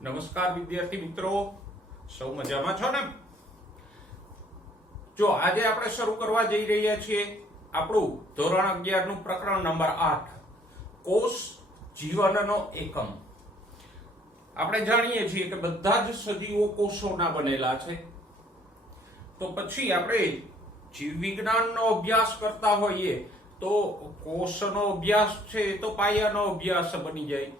નમસ્કાર વિદ્યાર્થી મિત્રો, સૌ મજામાં છો ને? જો આજે આપણે શરૂ કરવા જઈ રહ્યા છીએ આપણું ધોરણ 11 નું પ્રકરણ નંબર 8, કોષ જીવનનો એકમ. આપણે જાણીએ છીએ કે બધા જ સજીવો કોષોના બનેલા છે. તો પછી આપણે જીવ વિજ્ઞાનનો અભ્યાસ કરતા હોઈએ તો કોષનો અભ્યાસ છે એ તો પાયાનો અભ્યાસ બની જાય.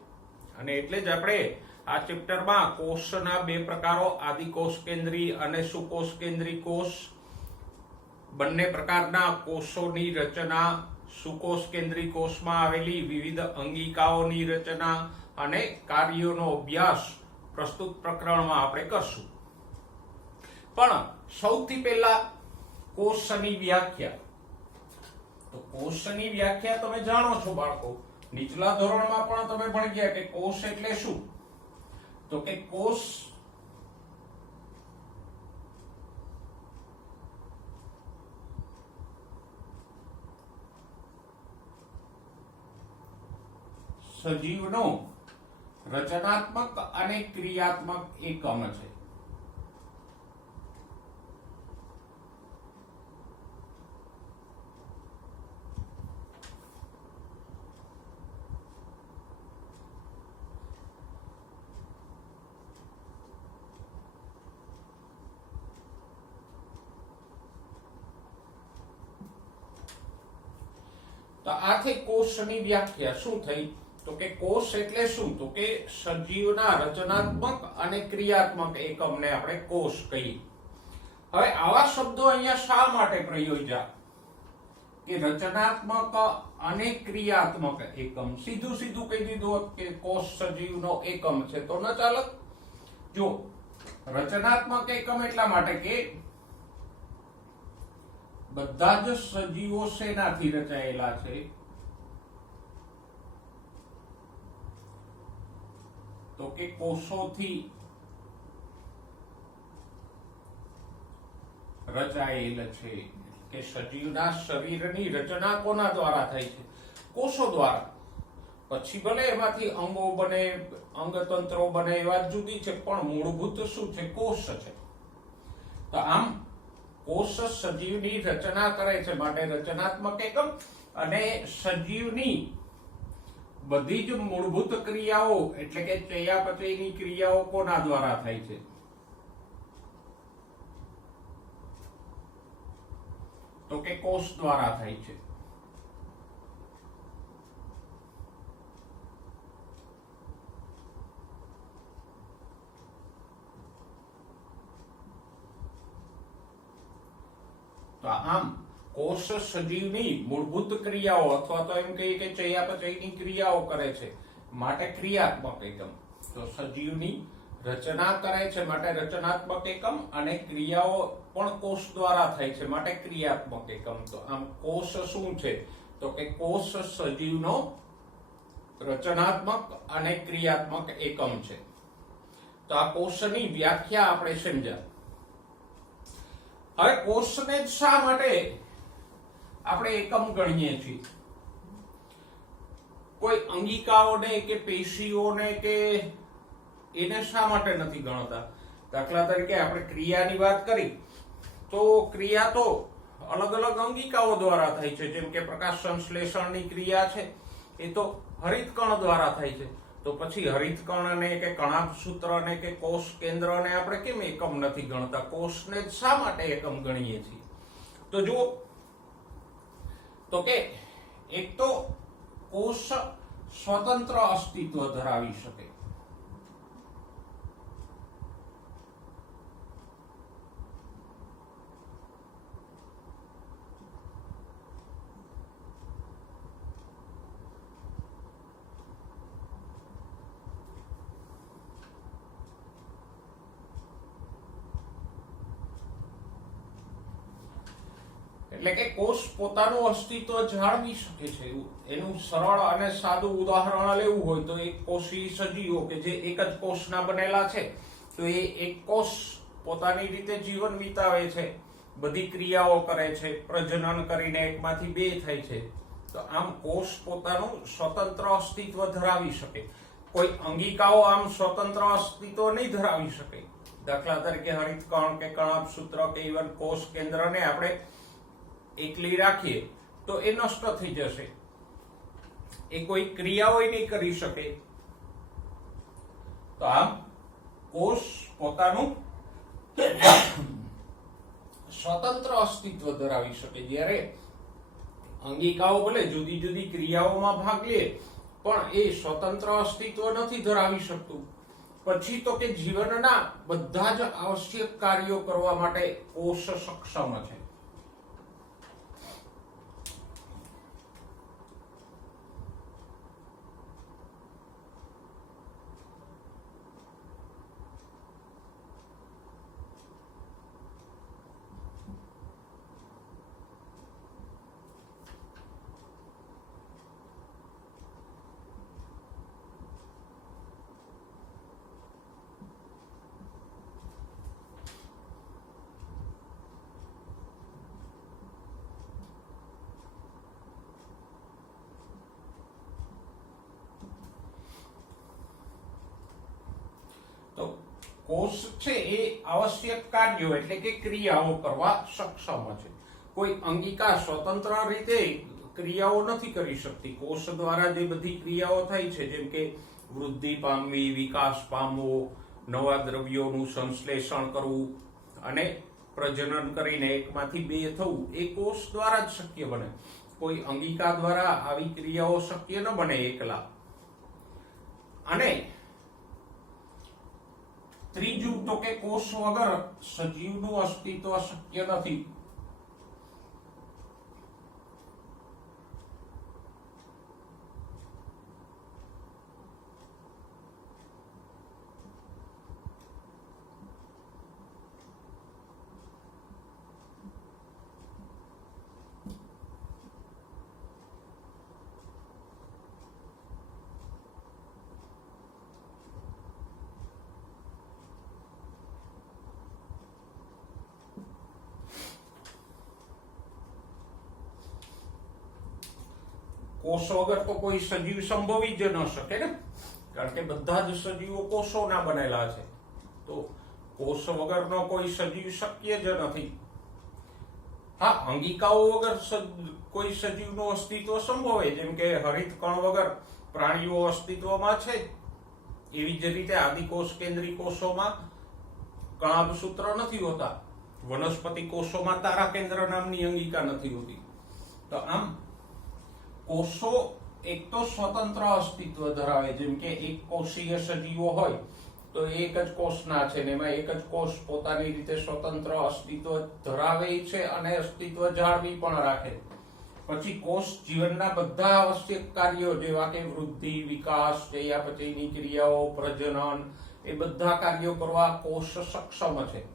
અને એટલે જ આપણે આ ચેપ્ટરમાં કોષના બે પ્રકારો, આદિકોષ કેન્દ્રી અને સુકોષ કેન્દ્રી કોષ, બંને પ્રકારના કોષોની રચના, સુકોષ કેન્દ્રી કોષમાં આવેલી વિવિધ અંગિકાઓની રચના અને કાર્યોનો અભ્યાસ પ્રસ્તુત પ્રકરણમાં આપણે કરશું. પણ સૌથી પહેલા કોષની વ્યાખ્યા. તો કોષની વ્યાખ્યા તમે જાણો છો બાળકો, નીચલા ધોરણમાં પણ તમે ભણી ગયા કે કોષ એટલે શું. તો કે કોષ સજીવનો રચનાત્મક અને ક્રિયાત્મક એકમ છે. તો આ થઈ કોષની વ્યાખ્યા. શું થઈ? તો કે કોષ એટલે શું? તો કે સજીવના રચનાત્મક અને ક્રિયાત્મક એકમને આપણે કોષ કહીએ. હવે આવા શબ્દો અહીંયા શા માટે પ્રયોજ્યા કે રચનાત્મક અને ક્રિયાત્મક એકમ? સીધું સીધું કહી દીધું કે કોષ સજીવનો એકમ છે તો ન ચાલે. જો રચનાત્મક એકમ એટલા માટે કે બધા જ સજીવો શેનાથી રચાયેલા છે? તો કે કોષોથી રચાયેલ છે. કે સજીવના શરીરની રચના કોના દ્વારા થાય છે? કોષો દ્વારા. પછી ભલે એમાંથી અંગો બને, અંગતંત્રો બને, એ વાત જુદી છે, પણ મૂળભૂત શું છે? કોષ છે. તો આમ કોષ સજીવની રચના કરે છે માટે રચનાત્મક એકમ, અને સજીવની બધી જ મૂળભૂત ક્રિયાઓ એટલે કે ચયાપચયની ક્રિયાઓ કોના દ્વારા થાય છે? તો કે કોષ દ્વારા થાય છે. તો આમ કોષ સજીવની મૂળભૂત ક્રિયાઓ અથવા તો એમ કહીએ કે ચયાપચયની ક્રિયાઓ કરે છે માટે ક્રિયાત્મક એકમ. તો સજીવની રચના કરે છે માટે રચનાત્મક એકમ, અને ક્રિયાઓ પણ કોષ દ્વારા થાય છે માટે ક્રિયાત્મક એકમ. તો આમ કોષ શું છે? તો કે કોષ સજીવનો રચનાત્મક અને ક્રિયાત્મક એકમ છે. તો આ કોષની વ્યાખ્યા આપણે સમજ્યા. હવે કોષને શા માટે આપણે એકમ ગણીએ છીએ? કોઈ અંગિકાઓને કે પેશીઓને કે એને શા માટે નથી ગણતા? દાખલા તરીકે આપણે ક્રિયાની વાત કરી તો ક્રિયા તો અલગ અલગ અંગિકાઓ દ્વારા થાય છે. જેમ કે પ્રકાશ સંશ્લેષણની ક્રિયા છે એ તો હરિતકણ દ્વારા થાય છે. તો પછી હરિતકણને કે કણાભસૂત્રને કે કોષ કેન્દ્રને આપણે કેમ એકમ નથી ગણતા? કોષને શા માટે એકમ ગણીએ છીએ? તો જુઓ, તો કે એક તો કોષ સ્વતંત્ર અસ્તિત્વ ધરાવી શકે. એટલે કે કોષ પોતાનું અસ્તિત્વ જાળવી શકે છે. એનું સરળ અને સાદું ઉદાહરણ લેવું હોય તો એક કોષી સજીવો કે જે એક જ કોષના બનેલા છે, તો એ એક કોષ પોતાની રીતે જીવન વિતાવે છે. બધી ક્રિયાઓ કરે છે, પ્રજનન કરીને એકમાંથી બે થાય છે. તો આમ કોષ પોતાનું સ્વતંત્ર અસ્તિત્વ ધરાવી શકે. કોઈ અંગિકાઓ આમ સ્વતંત્ર અસ્તિત્વ નહીં ધરાવી શકે. દાખલા તરીકે હરિતકણ કે કણાભસૂત્ર કે ઇવન કોષ કેન્દ્રને આપણે એકલી રાખીએ તો એ નષ્ટ થઈ જશે. એ કોઈ ક્રિયાઓ નહીં કરી શકે. તો આમ કોષ પોતાનું સ્વતંત્ર અસ્તિત્વ ધરાવી શકે. જ્યારે અંગિકાઓ ભલે જુદી જુદી ક્રિયાઓમાં ભાગ લે પણ એ સ્વતંત્ર અસ્તિત્વ નથી ધરાવી શકતું. પછી તો કે જીવનના બધા જ આવશ્યક કાર્યો કરવા માટે કોષ સક્ષમ છે. તો કોષ છે એ આવશ્યક કાર્યો એટલે કે ક્રિયાઓ કરવા સક્ષમ છે. કોઈ અંગિકા સ્વતંત્ર રીતે ક્રિયાઓ નથી કરી શકતી. કોષ દ્વારા જે બધી ક્રિયાઓ થાય છે, જેમ કે વૃદ્ધિ પામવી, વિકાસ પામવો, નવા દ્રવ્યોનું સંશ્લેષણ કરવું અને પ્રજનન કરીને એકમાંથી બે થવું, એ કોષ દ્વારા જ શક્ય બને. કોઈ અંગિકા દ્વારા આવી ક્રિયાઓ શક્ય ન બને એકલા. અને ત્રીજું તો કે કોષ વગર સજીવનું અસ્તિત્વ શક્ય નથી. કોષ વગર તો કોઈ સજીવ સંભવી જ ન શકે ને, કારણ કે બધા જ સજીવો કોષોના બનેલા છે. તો કોષ વગરનો કોઈ સજીવ શક્ય જ નથી. હા, અંગિકાઓ વગર કોઈ સજીવનું અસ્તિત્વ સંભવે, જેમ કે હરિતકણ વગર પ્રાણીઓ અસ્તિત્વમાં છે. એવી જ રીતે આદિકોષ કેન્દ્રી કોષોમાં કણાભસૂત્ર નથી હોતા. વનસ્પતિ કોષોમાં તારા કેન્દ્ર નામની અંગિકા નથી હોતી. તો આમ કોષો એક તો સ્વતંત્ર અસ્તિત્વ ધરાવે, જેમ કે એક કોષીય સજીવો હોય તો એક જ કોષના છે ને એમાં એક જ કોષ પોતાની રીતે સ્વતંત્ર અસ્તિત્વ ધરાવે છે અને અસ્તિત્વ જાળવી પણ રાખે. પછી કોષ જીવનના બધા આવશ્યક કાર્યો જેવા કે વૃદ્ધિ, વિકાસ, ચયા પચયની ક્રિયાઓ, પ્રજનન, એ બધા કાર્યો કરવા કોષ સક્ષમ છે.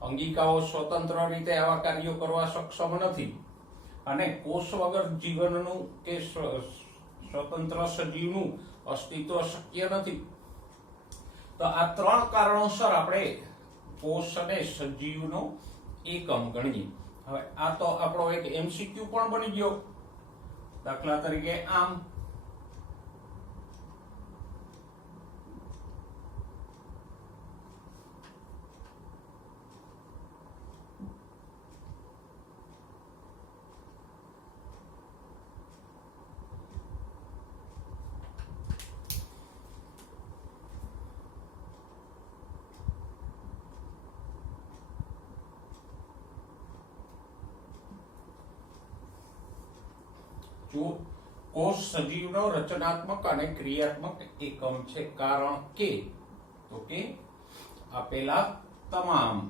અંગિકાઓ સ્વતંત્ર રીતે આવા કાર્યો કરવા સક્ષમ નથી. અને કોષ વગર જીવનનું કે સ્વતંત્ર સજીવનું અસ્તિત્વ શક્ય નથી. તો આ ત્રણ કારણોસર આપણે કોષ અને સજીવનો એકમ ગણીએ. હવે આ તો આપણો એક એમસીક્યુ પણ બની ગયો. દાખલા તરીકે આમ જો કોષ સજીવનો રચનાત્મક અને ક્રિયાત્મક એકમ છે. કારણ કે તો કે આપેલા તમામ,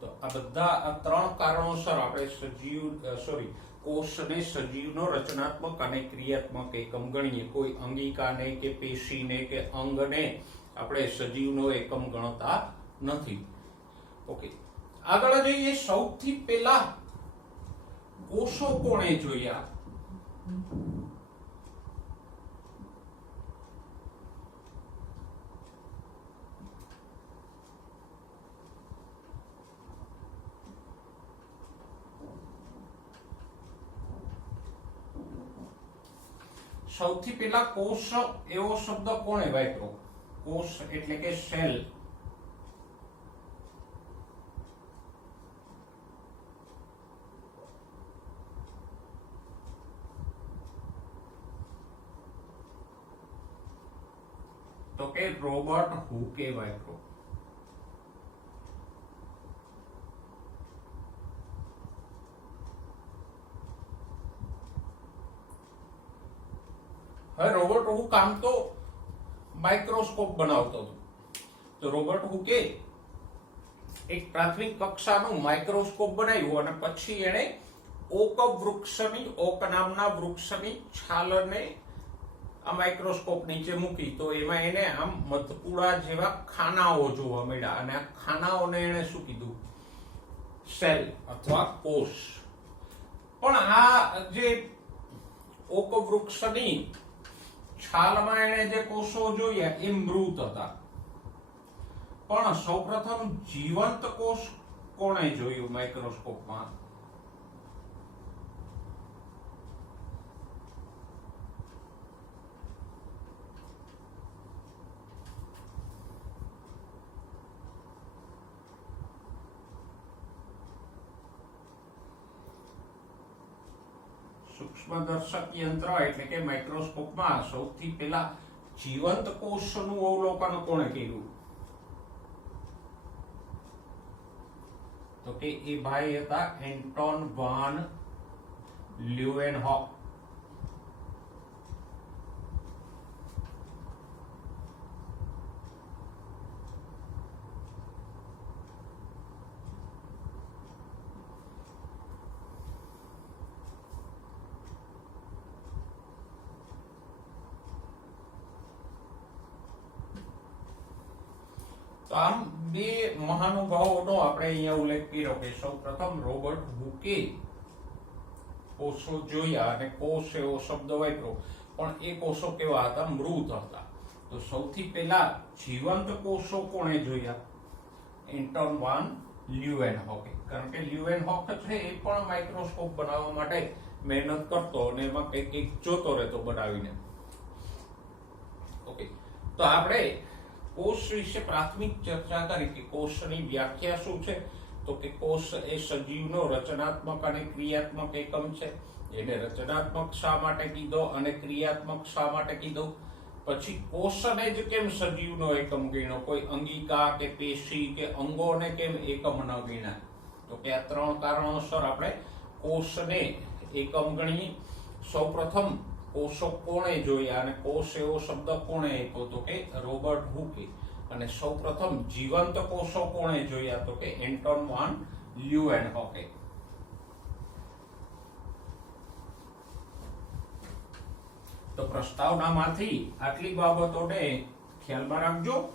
તો આ બધા આ ત્રણ કારણોસર આપણે કોષને સજીવનો રચનાત્મક અને ક્રિયાત્મક એકમ ગણીએ. કોઈ અંગિકાને કે પેશીને કે અંગને આપણે સજીવનો એકમ ગણતા નથી. ઓકે, આગળ જઈએ. સૌથી પહેલા કોષો કોણે જોયા? સૌથી પહેલા કોષ એવો શબ્દ કોણે વાપર્યો? કોષ એટલે કે સેલ. તો કે રોબર્ટ હુકે વાપર્યો. હવે રોબર્ટ હુક આમ તો માઇક્રોસ્કોપ બનાવતો હતો. તો રોબર્ટ હુકે એક પ્રાથમિક કક્ષાનું માઇક્રોસ્કોપ બનાવ્યું અને પછી એણે ઓક નામના વૃક્ષની છાલને આ માઇક્રોસ્કોપ નીચે મૂકી. તો એમાં એને આમ મધપુડા જેવા ખાનાઓ જોવા મળ્યા અને આ ખાનાઓને એને શું કીધું? સેલ અથવા કોષ. પણ આ જે ઓક વૃક્ષની છાલમાં એને જે કોષો જોયા એ મૃત હતા. પણ સૌપ્રથમ જીવંત કોષ કોણે જોયું માઇક્રોસ્કોપમાં? સૂક્ષ્મદર્શક યંત્ર એટલે કે માઇક્રોસ્કોપમાં સૌથી પહેલા જીવંત કોષનું અવલોકન કોણે કર્યું? તો કે એ ભાઈ હતા એન્ટોન વાન લ્યુવેનહોક. તો આમ બે મહાનુભાવોનો આપણે અહીંયા ઉલ્લેખ કર્યો કે સૌપ્રથમ રોબર્ટ હુકે કોષો જોયા અને કોષ એવો શબ્દ વાપર્યો, પણ એ કોષો કેવા હતા? મૃત હતા. તો સૌથી પહેલા જીવંત કોષો કોણે જોયા? એન્ટોન વાન લ્યુવેનહોકે. કારણ કે લ્યુવેનહોક છે એ પણ માઇક્રોસ્કોપ બનાવવા માટે મહેનત કરતો અને એમાં કંઈક જોતો રહેતો બનાવીને. ઓકે, તો આપણે કોષ વિશે પ્રાથમિક ચર્ચા કરી કે કોષની વ્યાખ્યા શું છે. તો કે કોષ એ સજીવનો રચનાત્મક અને ક્રિયાત્મક એકમ છે. એને રચનાત્મક શા માટે કીધો અને ક્રિયાત્મક શા માટે કીધો? પછી કોષને જ કેમ સજીવનો એકમ ગણ્યો? કોઈ અંગિકા કે પેશી કે અંગોને કેમ એકમ ન ગણ્યા? તો કે આ ત્રણ કારણોસર આપણે કોષને એકમ ગણીએ. સૌપ્રથમ કોષો કોણે જોયા અને કોષ એવો શબ્દ કોણે આપ્યો? તો કે રોબર્ટ હુકે. અને સૌપ્રથમ જીવંત કોષો કોણે જોયા? તો કે એન્ટોન વાન લ્યુવેનહોકે. તો પ્રસ્તાવનામાંથી આટલી બાબતોને ખ્યાલમાં રાખજો.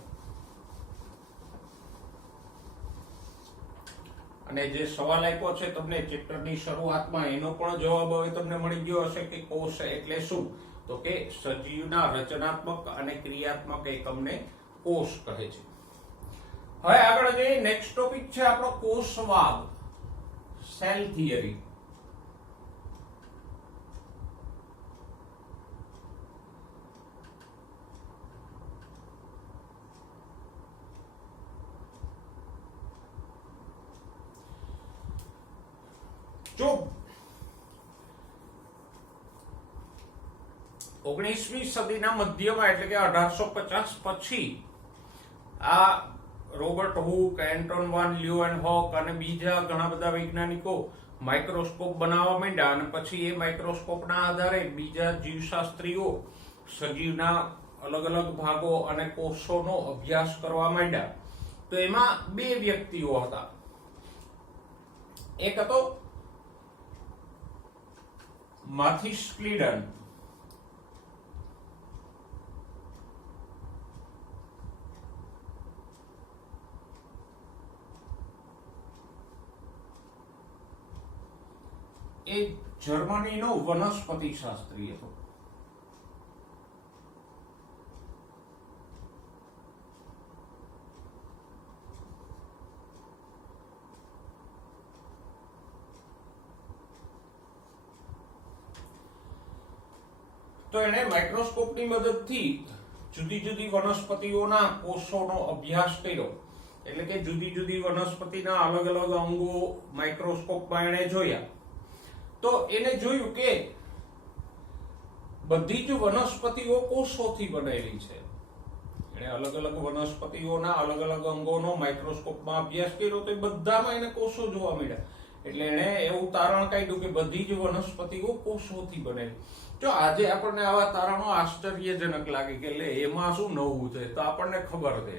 અને જે સવાલ આપ્યો છે તમને ચેપ્ટરની શરૂઆતમાં, એનો પણ જવાબ હવે તમને મળી ગયો હશે કે કોષ એટલે શું? તો કે સજીવના રચનાત્મક અને ક્રિયાત્મક એકમને કોષ કહે છે. હવે આગળ જઈએ. નેક્સ્ટ ટોપિક છે આપણો કોષવાદ, સેલ થિયરી. જો 19મી સદીના મધ્યમાં એટલે કે 1850 પછી આ રોબર્ટ હુક, એન્ટોન વાન લ્યુવેનહોક અને બીજા ઘણા બધા વૈજ્ઞાનિકો માઇક્રોસ્કોપ બનાવવા માંડ્યા. અને પછી એ માઇક્રોસ્કોપના આધારે બીજા જીવશાસ્ત્રીઓ સજીવના અલગ અલગ ભાગો અને કોષોનો અભ્યાસ કરવા માંડ્યા. તો એમાં બે વ્યક્તિઓ હતા. એક હતો માથિસ ક્લીડન, એ જર્મનીનો વનસ્પતિ શાસ્ત્રી હતો. તો તો એણે માઇક્રોસ્કોપની મદદથી જુદી જુદી વનસ્પતિઓના કોષોનો અભ્યાસ કર્યો. એટલે કે જુદી જુદી વનસ્પતિના અલગ અલગ અંગો માઇક્રોસ્કોપમાં એણે જોયા. તો એને જોયું કે બધી જ વનસ્પતિઓ કોષોથી બનેલી છે. એણે અલગ અલગ વનસ્પતિઓના અલગ અલગ અંગોનો માઇક્રોસ્કોપમાં અભ્યાસ કર્યો તો બધામાં એને કોષો જોવા મળ્યા. એટલે એણે એવું તારણ કાઢ્યું કે બધી જ વનસ્પતિઓ કોષોથી બનેલી. જો આજે આપણને આવા તારણો આશ્ચર્યજનક લાગે કે લે એમાં શું નવું છે, તો આપણને ખબર છે,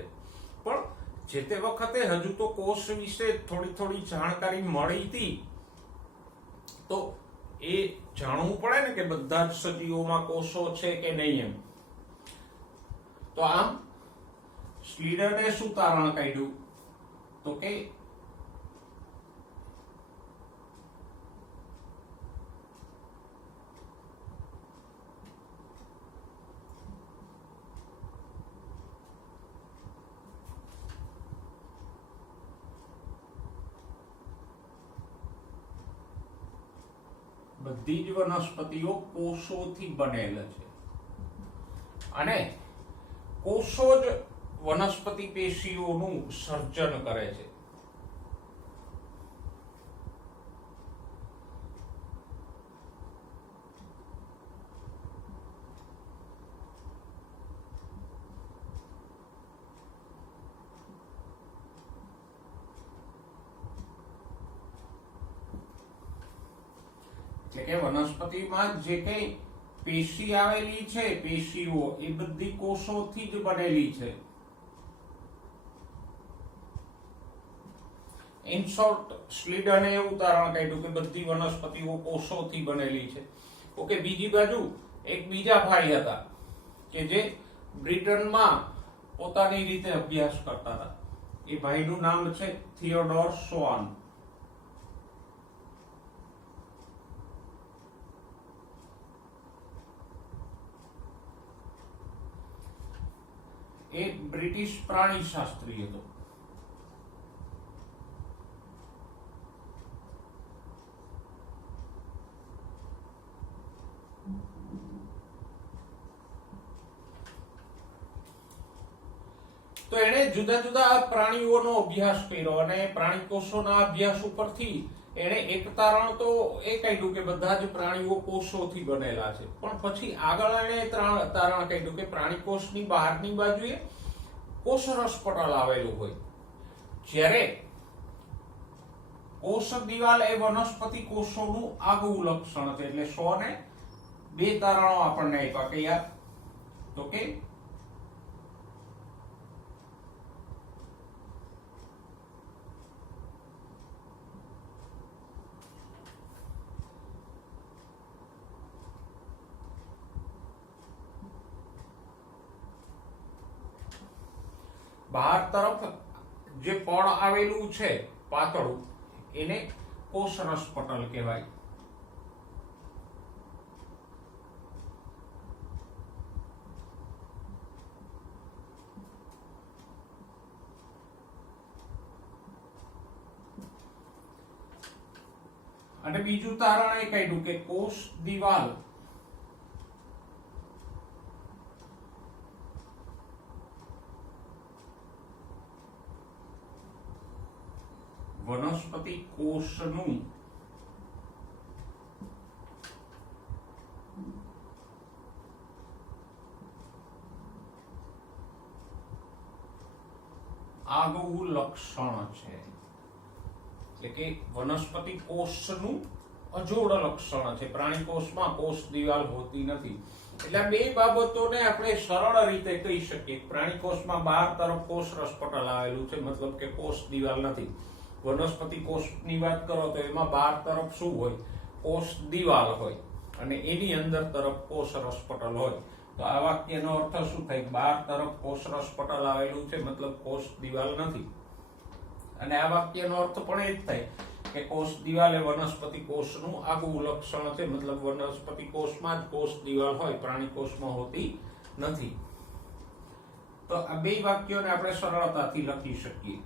પણ જે તે વખતે હજુ તો કોષ વિશે થોડી થોડી જાણકારી મળી હતી. તો એ જાણવું પડે ને કે બધા જ સજીવોમાં કોષો છે કે નહીં એમ. તો આમ સ્લીડરે શું તારણ કાઢ્યું તો કે બધી જ વનસ્પતિઓ કોષોથી બનેલ છે અને કોષો જ વનસ્પતિ પેશીઓનું સર્જન કરે છે. એટલે કે વનસ્પતિમાં જે કઈ પેશી આવેલી છે, પેશીઓ, એ બધી કોષોથી જ બનેલી છે. ઇન શોર્ટ સ્લીડને એવું તારણ કાઢ્યું કે બધી વનસ્પતિઓ કોષોથી બનેલી છે. ઓકે, બીજી બાજુ એક બીજા ભાઈ હતા કે જે બ્રિટનમાં પોતાની રીતે અભ્યાસ કરતા હતા. એ ભાઈનું નામ છે થિયોડોર સ્વાન. એ બ્રિટિશ પ્રાણીશાસ્ત્રી હતો. તો એણે જુદા જુદા પ્રાણીઓનો અભ્યાસ કર્યો અને પ્રાણી કોષોના અભ્યાસ ઉપરથી એણે એક તારણ તો એ કાઢ્યું કે બધા જ પ્રાણીઓ કોષોથી બનેલા છે. પણ પછી આગળ એણે તારણ કાઢ્યું કે પ્રાણી કોષની બહારની બાજુએ કોષરસ પટલ આવેલું હોય, જ્યારે કોષ દિવાલ એ વનસ્પતિ કોષોનું આગવું લક્ષણ છે. એટલે 100 ને 2 તારણો આપણને આપ્યા કે યાર તો કે બહાર તરફ જે પડ આવેલું છે પાતળું, એને કોષરસ પટલ કહેવાય. અને બીજું તારણ એ કાઢ્યું કે કોષ દિવાલ વનસ્પતિ કોષનું આગવું લક્ષણ છે. એટલે કે વનસ્પતિ કોષનું અજોડ લક્ષણ છે. પ્રાણી કોષમાં કોષ દિવાલ હોતી નથી. એટલે આ બે બાબતોને આપણે સરળ રીતે કહી શકીએ. પ્રાણી કોષમાં બહાર તરફ કોષરસ પટલ આવેલું છે, મતલબ કે કોષ દિવાલ નથી. વનસ્પતિ કોષની વાત કરો તો એમાં બહાર તરફ શું હોય? કોષ દિવાલ હોય અને એની અંદર તરફ કોષરસ પટલ હોય. તો આ વાક્યનો અર્થ શું થાય? બહાર તરફ કોષરસ પટલ આવેલું છે, મતલબ કોષ દિવાલ નથી. અને આ વાક્યનો અર્થ પણ એ જ થાય કે કોષ દિવાલ એ વનસ્પતિ કોષનું આગવું લક્ષણ છે, મતલબ વનસ્પતિ કોષમાં જ કોષ દિવાલ હોય, પ્રાણી કોષમાં હોતી નથી. તો આ બે વાક્યોને આપણે સરળતાથી લખી શકીએ.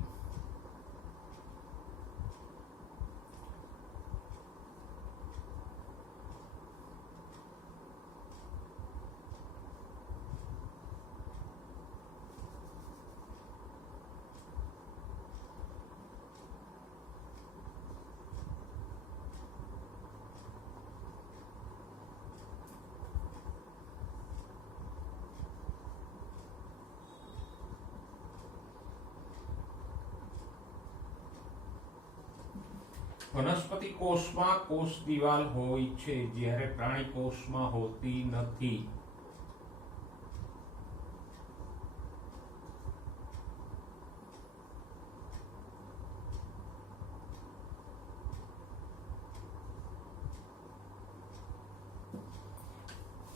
વનસ્પતિ કોષમાં કોષ દિવાલ હોય છે, જ્યારે પ્રાણી કોષમાં હોતી નથી.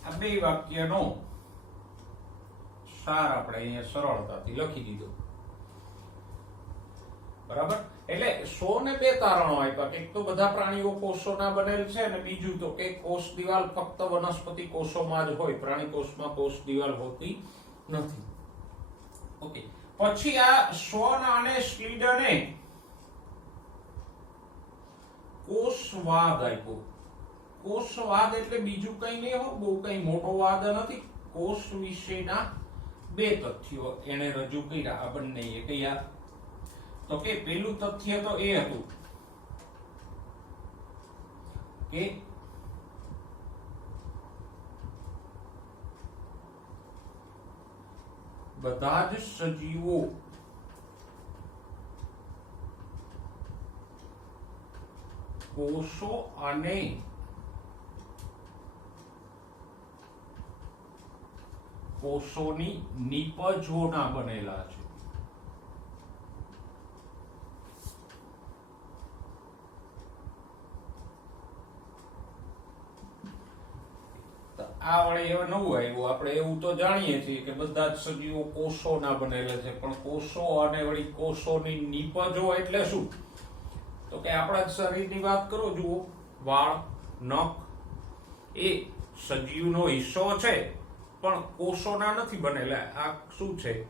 આ બે વાક્યનો સાર આપણે અહીંયા સરળતાથી લખી દીધો. બરાબર. એટલે 102 તારણો આપ્યા કે એક તો બધા પ્રાણીઓ કોષોના બનેલ છે, અને બીજું તો કે કોષ દિવાલ ફક્ત વનસ્પતિ કોષોમાં જ હોય, પ્રાણી કોષમાં કોષ દિવાલ હોતી નથી. ઓકે. પછી આ સ્વન અને સ્લીડને કોષવાદ આપ્યો. કોષવાદ એટલે બીજું કઈ નહીં હો, બહુ કઈ મોટો વાદ નથી. કોષ વિશેના બે તથ્યો એને રજૂ કર્યા. આ બંને કયા? તો કે પેલું તથ્ય તો એ હતું કે બધા જ સજીવો કોષો અને કોષોની નિપજોના બનેલા છે. આ વડે એવું નવું આવ્યું. આપણે એવું તો જાણીએ છીએ કે બધા જ સજીવો કોષોના બનેલા છે, પણ કોષો અને વળી કોષોની નિપજો એટલે શું? તો કે આપણા શરીરની વાત કરો, જુઓ, વાળ, નખ એ સજીવનો હિસ્સો છે, પણ કોષોના નથી બનેલા. આ શું છે?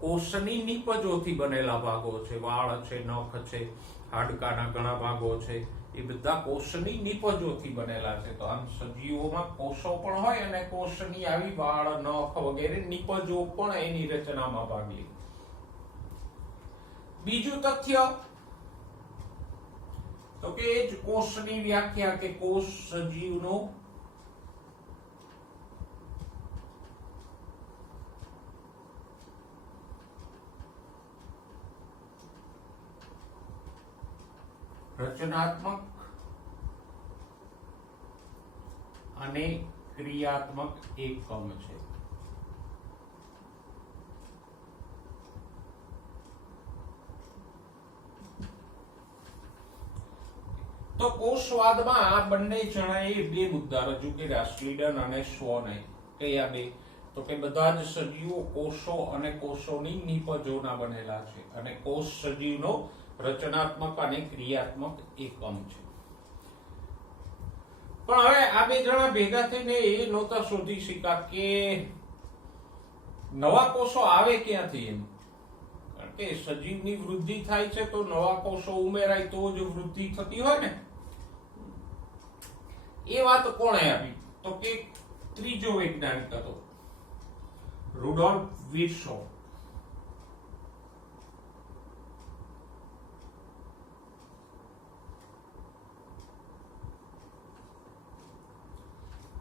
કોષની નિપજોથી બનેલા ભાગો છે. વાળ છે, નખ છે, હાડકાના ઘણા ભાગો છે, એ બધા કોષની નિપજોથી બનેલા છે. તો આમ સજીવોમાં કોષો પણ હોય અને કોષની આવી વાળ, નખ વગેરે નિપજો પણ એની રચનામાં ભાગ લે. બીજું તથ્ય તો કે એ જ કોષની વ્યાખ્યા કે કોષ સજીવનો રચનાત્મક અને ક્રિયાત્મક એકમ છે. તો કોષવાદમાં આ બંને જણાએ બે મુદ્દા રજૂ કર્યા, સ્લીડન અને સ્વને. કયા બે? તો કે બધા જ સજીવો કોષો અને કોષોની નિપજોના બનેલા છે, અને કોષ સજીવનો રચનાત્મક અને ક્રિયાત્મક એકમ છે. પણ હવે આ બે જણા ભેગા થઈને એ નહોતા શોધી શક્યા કે નવા કોષો આવે ક્યાંથી એમ. કારણ કે સજીવની વૃદ્ધિ થાય છે તો નવા કોષો ઉમેરાય તો જ વૃદ્ધિ થતી હોય ને. એ વાત કોણે આપી? તો કે ત્રીજો વૈજ્ઞાનિક હતો, રુડોલ્ફ વિર્સોવ.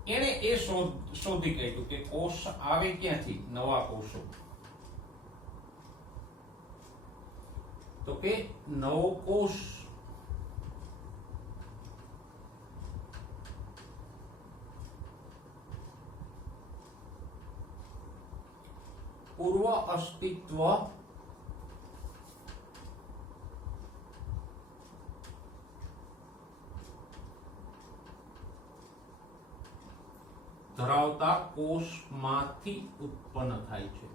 એને એ શોધી કાઢ્યું કે કોષ આવે ક્યાંથી, નવા કોષો. તો કે નવો કોષ પૂર્વ અસ્તિત્વ ધરાવતા કોષમાંથી ઉત્પન્ન થાય છે.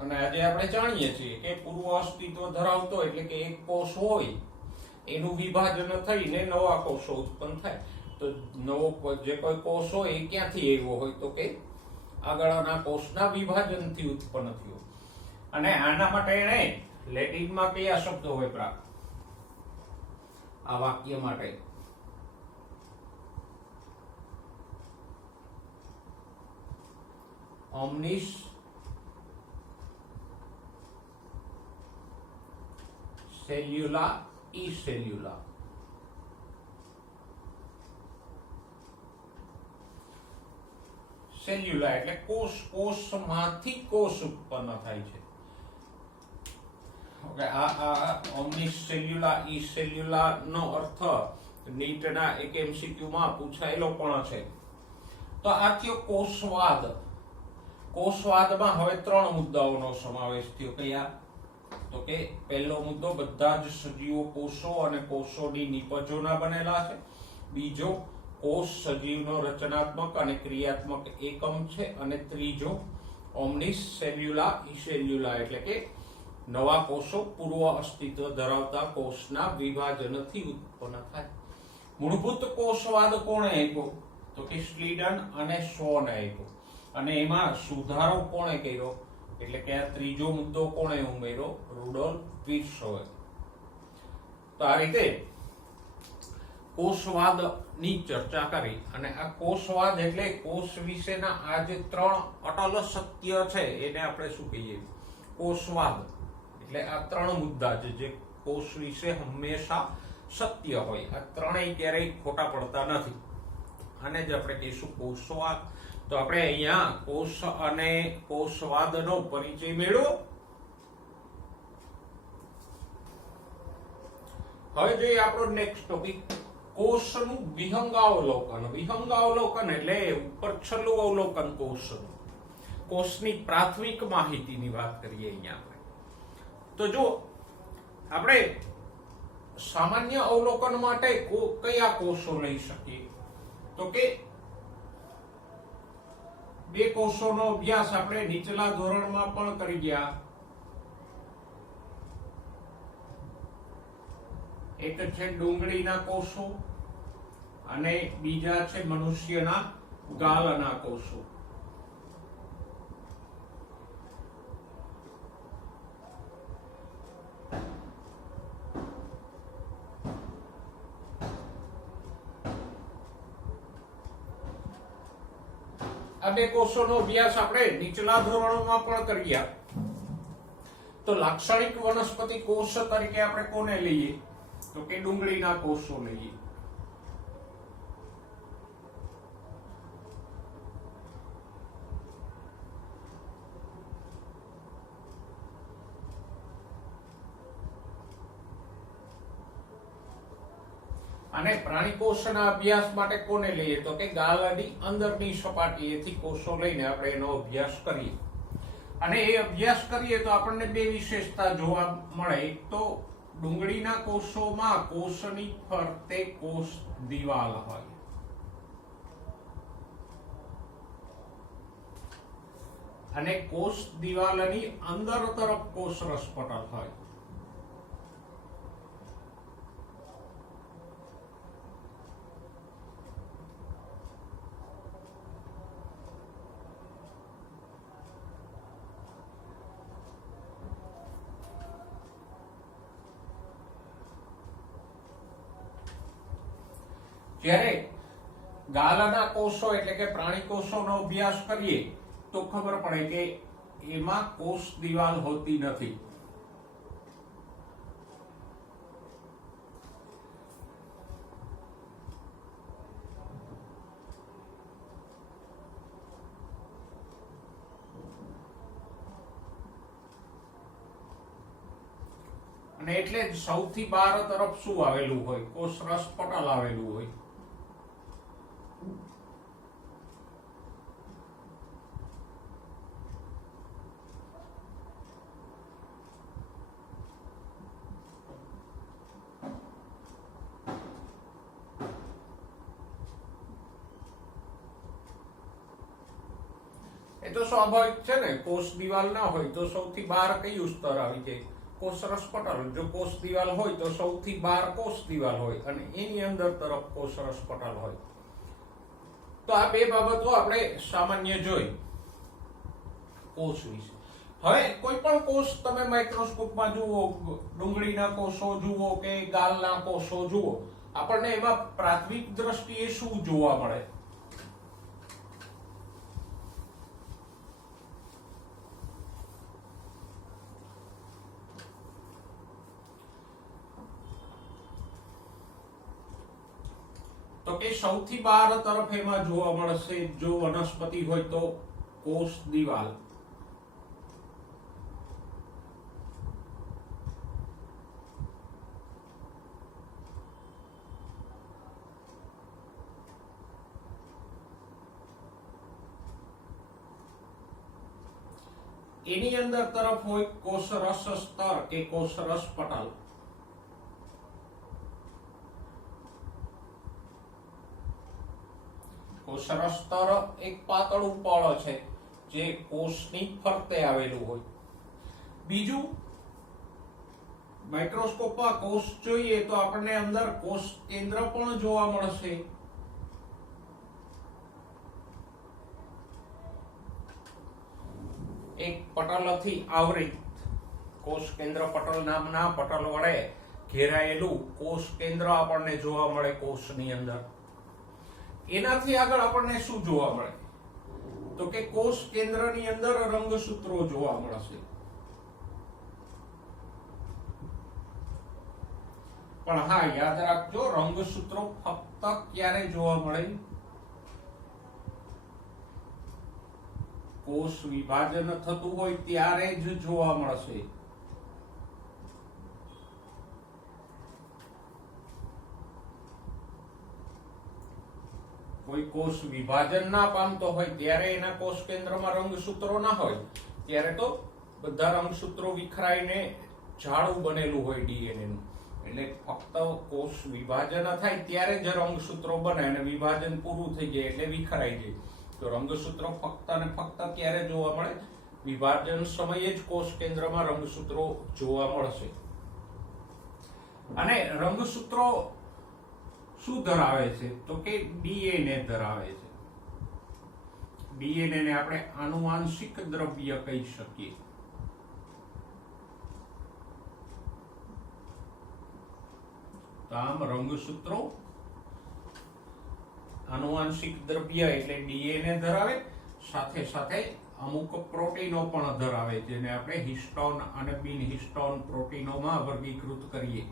અને આજે આપણે જાણીએ છીએ કે પૂર્વ અસ્તિત્વ ધરાવતો એટલે કે એક કોષ હોય, એનું વિભાજન થઈને નવા કોષો ઉત્પન્ન થાય. તો નવો જે કોઈ કોષ હોય એ ક્યાંથી આવ્યો હોય? તો કે આગળના કોષના વિભાજનથી ઉત્પન્ન થયો. અને આના માટે એને લેટિનમાં કયા શબ્દો વાપર્યા આ વાક્ય માટે? ઓમ્નિસ સેલ્યુલા ઈ સેલ્યુલા. સેલ્યુલા એટલે કોષ, કોષમાંથી કોષ ઉત્પન્ન થાય છે. ઓકે, આ ઓમ્નિસ સેલ્યુલા ઈ સેલ્યુલા નો અર્થ નીટના એક MCQ માં પૂછાયેલો પણ છે. તો આ થયો કોષવાદ. કોષવાદમાં હવે 3 મુદ્દાઓનો સમાવેશ થયો. કયા? તો કે પહેલો મુદ્દો, બધા જ સજીવો કોષો અને કોષોની નિપજોના બનેલા છે. બીજો, કોષ સજીવનો રચનાત્મક અને ક્રિયાત્મક એકમ છે. અને ત્રીજો, ઓમ્નિસ સેલ્યુલા ઈ સેલ્યુલા એટલે કે નવા કોષો પૂર્વ અસ્તિત્વ ધરાવતા કોષના વિભાજનથી ઉત્પન્ન થાય. મૂળભૂત કોષવાદ કોણે આપ્યો? તો કે સ્લીડન અને શોને આપ્યો. અને એમાં સુધારો કોણે કર્યો? એટલે કે આ ત્રીજો મુદ્દો કોણે ઉમેર્યો? રુડોલ્ફ વિર્સોએ. તો આ રીતે કોષવાદની ચર્ચા કરી. અને આ કોષવાદ એટલે કોષ વિશેના આ જે 3 અટલ સત્ય છે એને આપણે શું કહીએ? કોષવાદ. એટલે આ 3 મુદ્દા છે જે કોષ વિશે હંમેશા સત્ય હોય. આ ત્રણેય ક્યારેય ખોટા પડતા નથી. આને જ આપણે કહીશું કોષવાદ. તો આપણે અહીંયા કોષ અને કોષવાદનો પરિચય મેળવો. હવે જોઈએ આપણો નેક્સ્ટ ટોપિક, કોષનું વિહંગાવલોકન. વિહંગાવલોકન એટલે ઉપર છેલ્લું અવલોકન કોષનું. કોષની પ્રાથમિક માહિતીની વાત કરીએ અહીંયા આપણે. તો જો આપણે સામાન્ય અવલોકન માટે કયા કોષો લઈ શકીએ? તો કે 2 કોષોનો અભ્યાસ આપણે નીચલા ધોરણમાં પણ કરી ગયા. એક છે ડુંગળીના કોષો અને બીજા છે મનુષ્યના ગાલના કોષો. આ 2 કોષોનો અભ્યાસ આપણે નીચલા ધોરણોમાં પણ કરી ગયા. તો લાક્ષણિક વનસ્પતિ કોષ તરીકે આપણે કોને લઈએ? તો કે ડુંગળીના કોષો લઈએ. અને પ્રાણી કોષના અભ્યાસ માટે કોને લઈએ? તો કે ગાલની અંદરની સપાટીએથી કોષો લઈને આપણે એનો અભ્યાસ કરીએ. અને એ અભ્યાસ કરીએ તો આપણને 2 વિશેષતા જોવા મળે. એક તો ડુંગળીના કોષોમાં કોષની ફરતે કોષ દિવાલ હોય. અને કોષ દિવાલની અંદર તરફ કોષ રસપટલ હોય. જ્યારે ગાલના કોષો એટલે કે પ્રાણી કોષોનો અભ્યાસ કરીએ તો ખબર પડે કે એમાં કોષ દિવાલ હોતી નથી. અને એટલે જ સૌથી બહાર તરફ શું આવેલું હોય? કોષ રસપટલ આવેલું હોય. એ તો સ્વાભાવિક છે ને. કોષ દિવાલ ના હોય તો સૌથી બહાર કયું સ્તર આવી જાય? કોષ રસપટલ. જો કોષ દિવાલ હોય તો સૌથી બહાર કોષ દિવાલ હોય અને એની અંદર તરફ કોષ રસપટલ હોય. તો આ 2 બાબતો આપણે સામાન્ય જોઈ કોષ વિશે. હવે કોઈ પણ કોષ તમે માઇક્રોસ્કોપમાં જુઓ, ડુંગળીના કોષો જુઓ કે ગાલના કોષો જુઓ, આપણને એમાં પ્રાથમિક દ્રષ્ટિએ શું જોવા મળે? તો તો કે સૌથી બહાર તરફ એમાં જોવા મળશે જો વનસ્પતિ હોય તો કોષ દિવાલ. એની અંદર તરફ હોય કોષરસ સ્તર કે કોષરસ પટલ. કોષરસ સ્તર એક પાતળું પડ છે જે કોષની ફરતે આવેલું હોય. બીજું, માઇક્રોસ્કોપમાં કોષ જોઈએ તો આપણને અંદર કોષ કેન્દ્ર પણ જોવા મળશે. એક પટલથી આવરિત કોષ કેન્દ્ર પટલ નામના પટલ વડે ઘેરાયેલું કોષ કેન્દ્ર આપણને જોવા મળે કોષની અંદર. એનાથી આગળ આપણને શું જોવા મળે તો કે કોષ કેન્દ્રની અંદર રંગસૂત્રો જોવા મળશે. પણ હા, યાદ રાખજો, રંગસૂત્રો ફક્ત ક્યારે જોવા મળે? કોષ વિભાજન થતું હોય ત્યારે જ જોવા મળશે. કોઈ કોષ વિભાજન ના પામતો હોય ત્યારે એના કોષ કેન્દ્રમાં રંગસૂત્રો ના હોય, ત્યારે તો બધા રંગસૂત્રો વિખરાઈને જાડું બનેલું હોય ડીએનએ નું. એટલે ફક્ત કોષ વિભાજન થાય ત્યારે જ રંગસૂત્રો બને અને વિભાજન પૂરું થઈ જાય એટલે વિખરાઈ જાય. તો રંગસૂત્રો ફક્ત અને ફક્ત ક્યારે જોવા મળે? વિભાજન સમયે જ કોષ કેન્દ્રમાં રંગસૂત્રો જોવા મળશે. અને રંગસૂત્રો શું ધરાવે છે તો કે ડીએનએ ધરાવે છે. ડીએનએ ને આપણે આનુવાંશિક દ્રવ્ય કહી શકીએ. તો આમ રંગસૂત્રો આનુવાંશિક દ્રવ્ય એટલે ડીએનએ ધરાવે, સાથે સાથે અમુક પ્રોટીનો પણ ધરાવે, જેને આપણે હિસ્ટોન અને બિન હિસ્ટોન પ્રોટીનોમાં વર્ગીકૃત કરીએ.